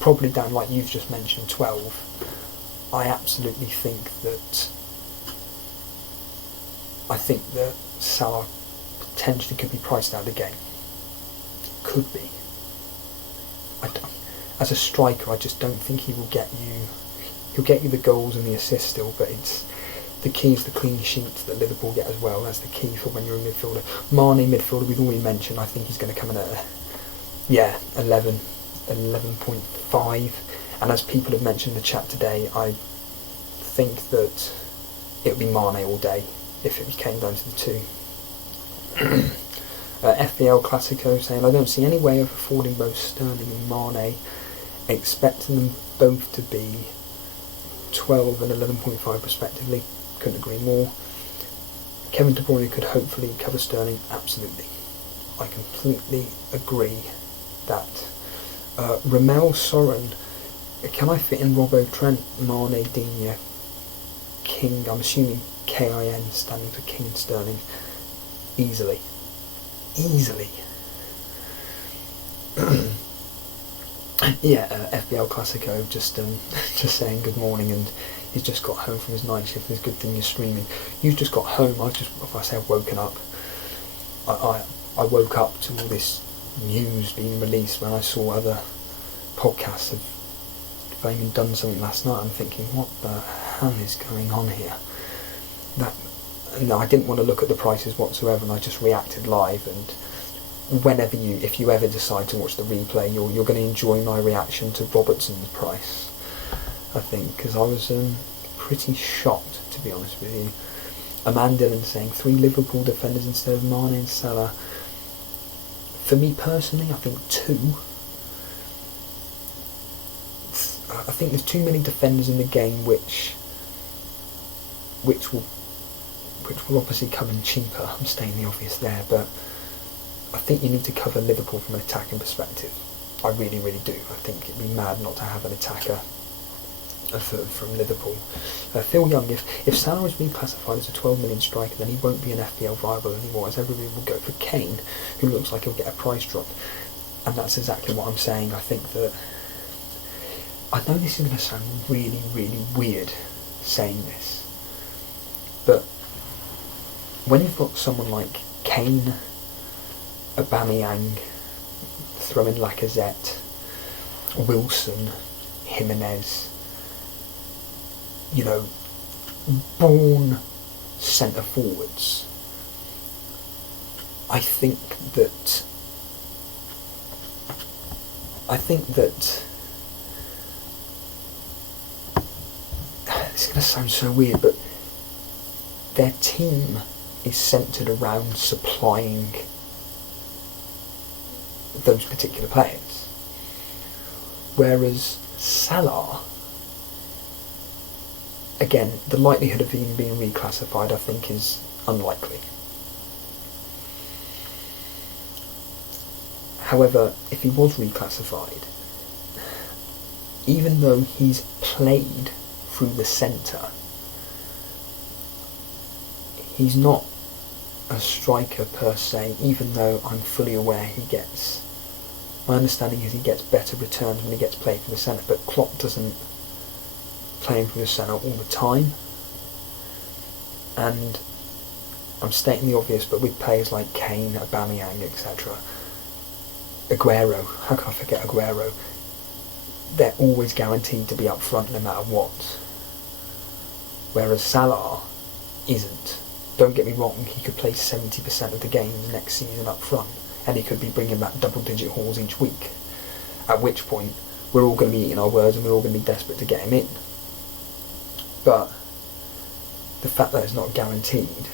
probably down like you've just mentioned 12, I absolutely think that Salah potentially could be priced out of the game. Could be. As a striker, I just don't think he will get you. He'll get you the goals and the assists still, but the key is the clean sheets that Liverpool get as well. That's the key for when you're a midfielder. Mane midfielder, we've already mentioned. I think he's going to come in at 11.5. And as people have mentioned in the chat today, I think that it would be Mane all day if it came down to the two. FPL Classico saying, I don't see any way of affording both Sterling and Mane, expecting them both to be 12 and 11.5 respectively. Couldn't agree more. Kevin De Bruyne could hopefully cover Sterling, absolutely. I completely agree that Ramel Soren, can I fit in Robbo, Trent, Mane, Digne, King, I'm assuming KIN standing for King Sterling, easily. Yeah, FBL Classico just saying good morning, and he's just got home from his night shift. It's a good thing you're streaming. You've just got home. I've woken up. I woke up to all this news being released when I saw other podcasts have even done something last night. I'm thinking, what the hell is going on here? No, I didn't want to look at the prices whatsoever, and I just reacted live. And if you ever decide to watch the replay, you're going to enjoy my reaction to Robertson's price, I think, because I was pretty shocked, to be honest with you. Amanda Dillon saying 3 Liverpool defenders instead of Mane and Salah. For me personally, I think 2. I think there's too many defenders in the game which will obviously come in cheaper. I'm stating the obvious there, but I think you need to cover Liverpool from an attacking perspective. I really, really do. I think it'd be mad not to have an attacker from Liverpool. Phil Young, if Salah is reclassified as a 12 million striker, then he won't be an FPL viable anymore, as everybody will go for Kane, who looks like he'll get a price drop. And that's exactly what I'm saying. I think that, I know this is going to sound really, really weird saying this, but when you've got someone like Kane, Aubameyang, throw in Lacazette, Wilson, Jimenez, born centre forwards, I think that it's going to sound so weird, but their team is centred around supplying those particular players. Whereas Salah, again, the likelihood of him being reclassified, I think, is unlikely. However, if he was reclassified, even though he's played through the centre, he's not a striker per se, even though I'm fully aware my understanding is he gets better returns when he gets played for the centre, but Klopp doesn't play him for the centre all the time. And I'm stating the obvious, but with players like Kane, Aubameyang, etc., Aguero, how can I forget Aguero? They're always guaranteed to be up front no matter what. Whereas Salah isn't. Don't get me wrong, he could play 70% of the games next season up front, and he could be bringing back double-digit hauls each week, at which point we're all going to be eating our words and we're all going to be desperate to get him in. But the fact that it's not guaranteed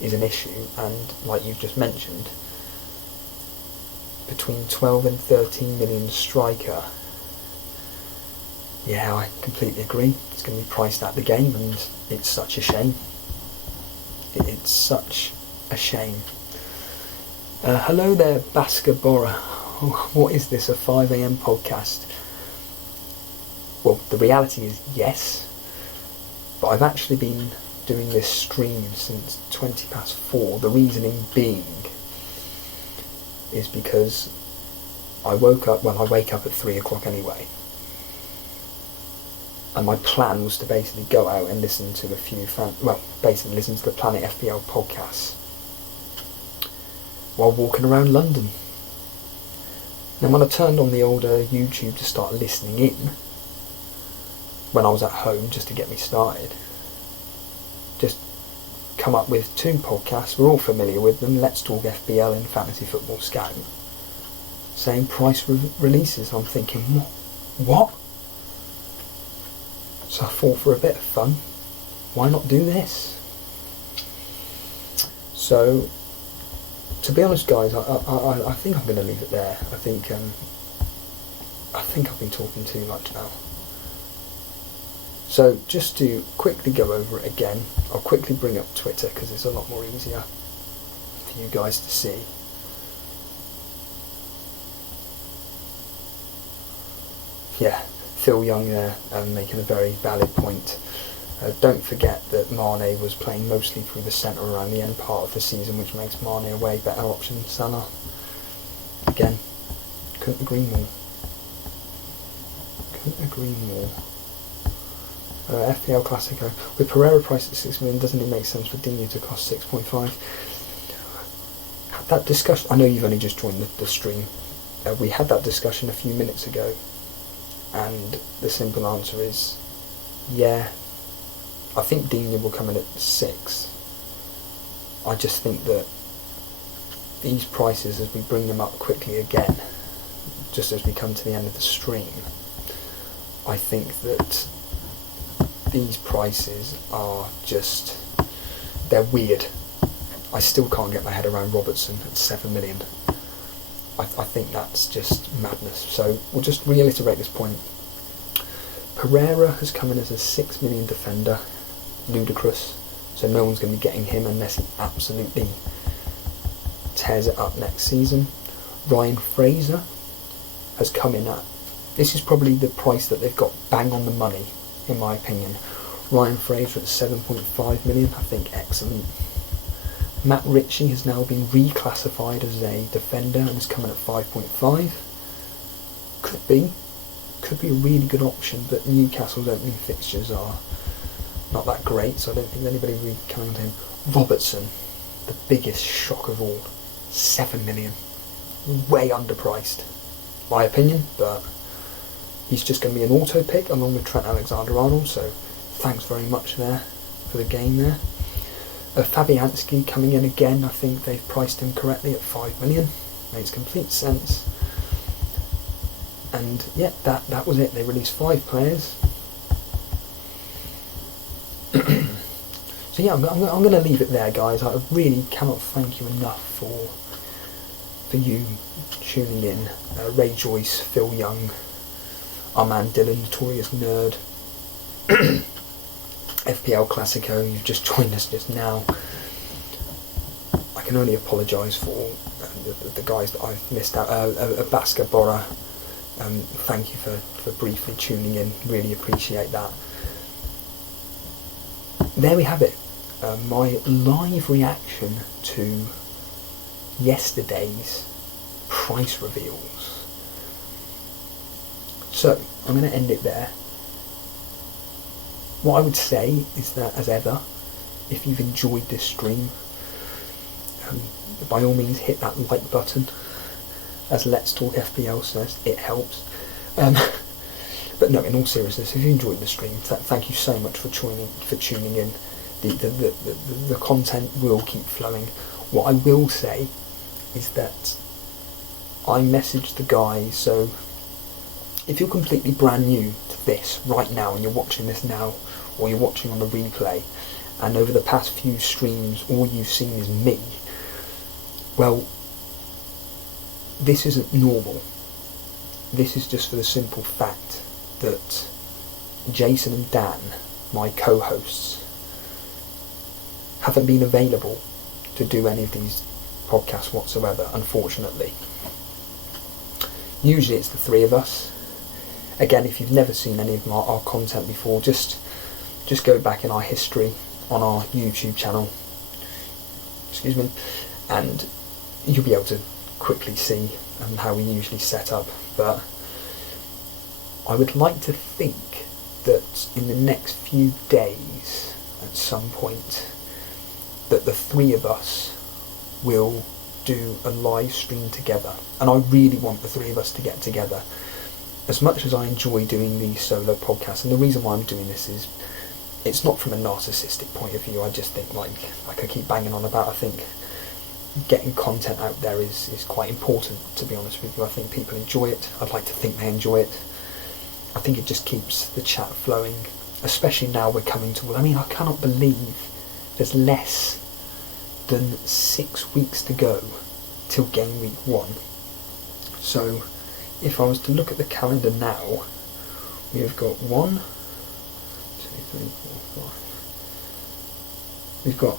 is an issue, and like you've just mentioned, between 12 and 13 million striker, yeah, I completely agree. It's going to be priced at the game, and it's such a shame. It's such a shame. Hello there, Basker Bora. What is this, a 5 a.m. podcast? Well, the reality is yes, but I've actually been doing this stream since 20 past 4. The reasoning being is because I wake up at 3 o'clock anyway. And my plan was to basically go out and listen to listen to the Planet FPL podcasts while walking around London. Then when I turned on the older YouTube to start listening in, when I was at home just to get me started, just come up with 2 podcasts, we're all familiar with them, Let's Talk FPL and Fantasy Football Scout, saying price releases. I'm thinking, what? So I thought, for a bit of fun, why not do this? So, to be honest, guys, I think I'm going to leave it there. I think I've been talking too much now. So, just to quickly go over it again, I'll quickly bring up Twitter because it's a lot more easier for you guys to see. yeah, Phil Young there, making a very valid point. Don't forget that Mane was playing mostly through the centre around the end part of the season, which makes Mane a way better option than Salah. Again, couldn't agree more. FPL Classico. With Pereira priced at 6 million, doesn't it make sense for Digne to cost 6.5? Had that discussion. I know you've only just joined the stream. We had that discussion a few minutes ago, and the simple answer is, yeah, I think Digne will come in at 6. I just think that these prices, as we bring them up quickly again, just as we come to the end of the stream, I think that these prices are just, they're weird. I still can't get my head around Robertson at 7 million. I think that's just madness. So we'll just reiterate this point. Pereira has come in as a 6 million defender, ludicrous. So no one's going to be getting him unless he absolutely tears it up next season. Ryan Fraser has come in at, this is probably the price that they've got bang on the money, in my opinion. Ryan Fraser at 7.5 million, I think excellent. Matt Ritchie has now been reclassified as a defender and is coming at 5.5. Could be a really good option, but Newcastle's opening fixtures are not that great, so I don't think anybody really coming on to him. Robertson, the biggest shock of all, 7 million. Way underpriced, my opinion, but he's just going to be an auto pick along with Trent Alexander-Arnold, so thanks very much there for the game there. Fabianski coming in again, I think they've priced him correctly at 5 million. Makes complete sense. And yeah, that was it. They released 5 players. So yeah, I'm going to leave it there, guys. I really cannot thank you enough for you tuning in. Ray Joyce, Phil Young, our man Dylan, Notorious Nerd, FPL Classico, you've just joined us just now. I can only apologise for the guys that I've missed out. Baska Bora, thank you for briefly tuning in, really appreciate that. There we have it, my live reaction to yesterday's price reveals. So, I'm going to end it there. What I would say is that, as ever, if you've enjoyed this stream, by all means hit that like button. As Let's Talk FPL says, it helps. But no, in all seriousness, if you enjoyed the stream, thank you so much for tuning in. The content will keep flowing. What I will say is that I messaged the guys, so if you're completely brand new to this right now and you're watching this now, or you're watching on the replay, and over the past few streams all you've seen is me, well, this isn't normal. This is just for the simple fact that Jason and Dan, my co-hosts, haven't been available to do any of these podcasts whatsoever, unfortunately. Usually it's the three of us. Again, if you've never seen any of our content before, just go back in our history on our YouTube channel, and you'll be able to quickly see how we usually set up. But I would like to think that in the next few days, at some point, that the three of us will do a live stream together, and I really want the three of us to get together. As much as I enjoy doing these solo podcasts, and the reason why I'm doing this is, it's not from a narcissistic point of view. I just think, like I keep banging on about, I think getting content out there is quite important, to be honest with you. I think people enjoy it. I'd like to think they enjoy it. I think it just keeps the chat flowing, especially now we're coming to, I cannot believe there's less than 6 weeks to go till game week 1. So if I was to look at the calendar now, we have got 1, 2, 3, 4, 5. We've got,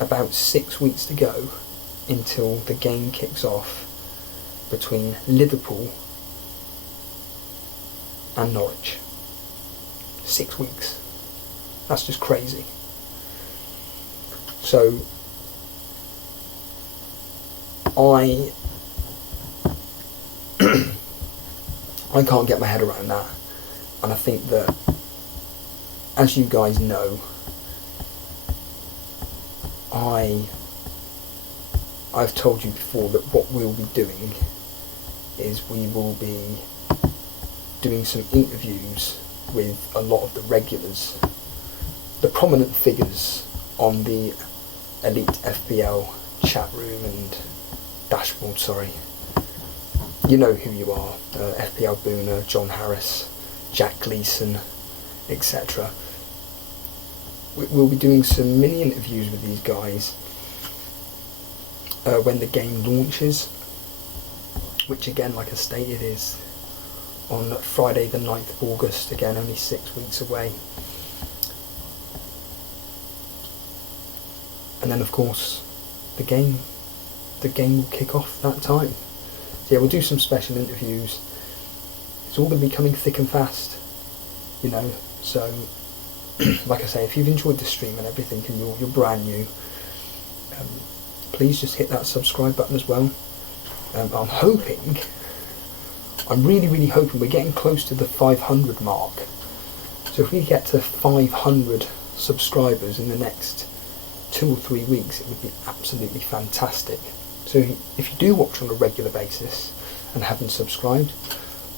about 6 weeks to go until the game kicks off between Liverpool and Norwich. 6 weeks. That's just crazy. So I can't get my head around that, and I think that, as you guys know, I've told you before that what we'll be doing is we will be doing some interviews with a lot of the regulars, the prominent figures on the Elite FPL chat room and dashboard, You know who you are, FPL Booner, John Harris, Jack Gleeson, etc. We'll be doing some mini interviews with these guys when the game launches, which again, like I stated, is on Friday the 9th of August, again only 6 weeks away. And then of course the game will kick off that time. So yeah, we'll do some special interviews. It's all going to be coming thick and fast, so like I say, if you've enjoyed the stream and everything and you're brand new, please just hit that subscribe button as well. I'm really hoping we're getting close to the 500 mark. So if we get to 500 subscribers in the next 2 or 3 weeks, it would be absolutely fantastic. So if you do watch on a regular basis and haven't subscribed,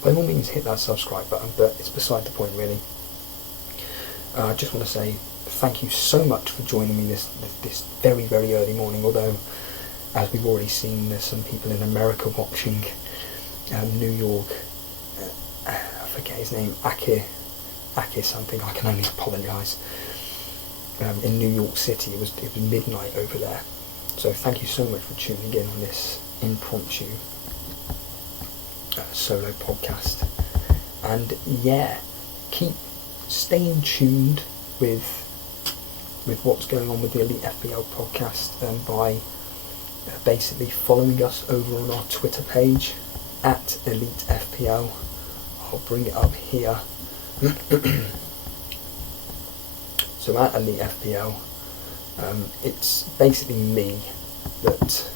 by all means hit that subscribe button, but it's beside the point really. I just want to say thank you so much for joining me this very early morning, although as we've already seen there's some people in America watching, New York, I forget his name, Akir something, I can only apologise. In New York City it was midnight over there, so thank you so much for tuning in on this impromptu solo podcast. And yeah, keep staying tuned with what's going on with the Elite FPL podcast by basically following us over on our Twitter page at Elite FPL. I'll bring it up here. So at Elite FPL, it's basically me that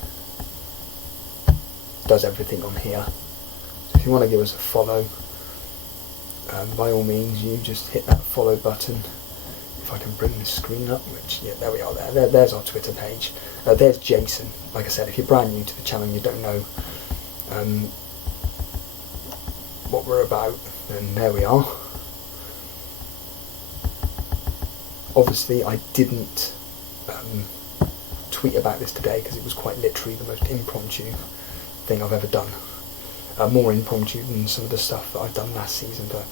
does everything on here. So if you want to give us a follow, by all means, you just hit that follow button. If I can bring the screen up, which, yeah, there we are, there's our Twitter page. There's Jason. Like I said, if you're brand new to the channel and you don't know what we're about, then there we are. Obviously I didn't tweet about this today because it was quite literally the most impromptu thing I've ever done. More impromptu than some of the stuff that I've done last season, but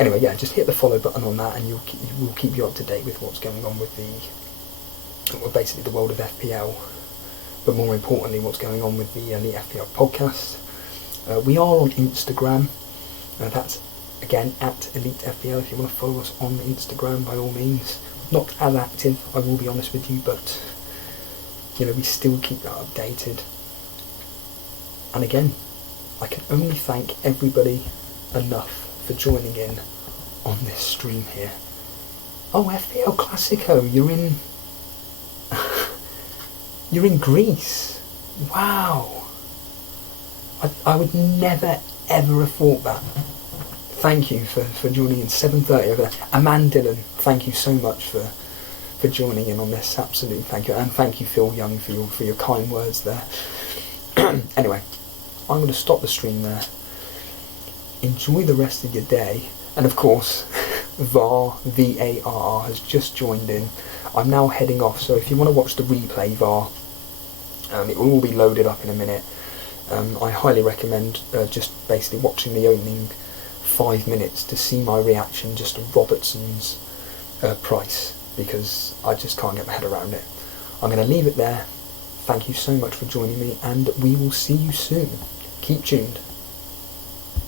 anyway, yeah, just hit the follow button on that and we'll keep you up to date with what's going on with basically the world of FPL, but more importantly what's going on with the Elite FPL podcast. We are on Instagram, that's again at Elite FPL. If you want to follow us on Instagram, by all means. Not as active, I will be honest with you, but we still keep that updated. And again, I can only thank everybody enough for joining in on this stream here. Oh, FPL Classico, you're in Greece. Wow. I would never ever have thought that. Thank you for joining in, 7:30 over there. Aman Dillon, thank you so much for joining in on this, absolutely thank you. And thank you, Phil Young, for your kind words there. Anyway, I'm going to stop the stream there. Enjoy the rest of your day. And of course, VAR, VAR, has just joined in. I'm now heading off, so if you want to watch the replay, VAR, it will all be loaded up in a minute. I highly recommend just basically watching the opening 5 minutes to see my reaction just to Robertson's price, because I just can't get my head around it. I'm going to leave it there. Thank you so much for joining me, and we will see you soon. Keep tuned.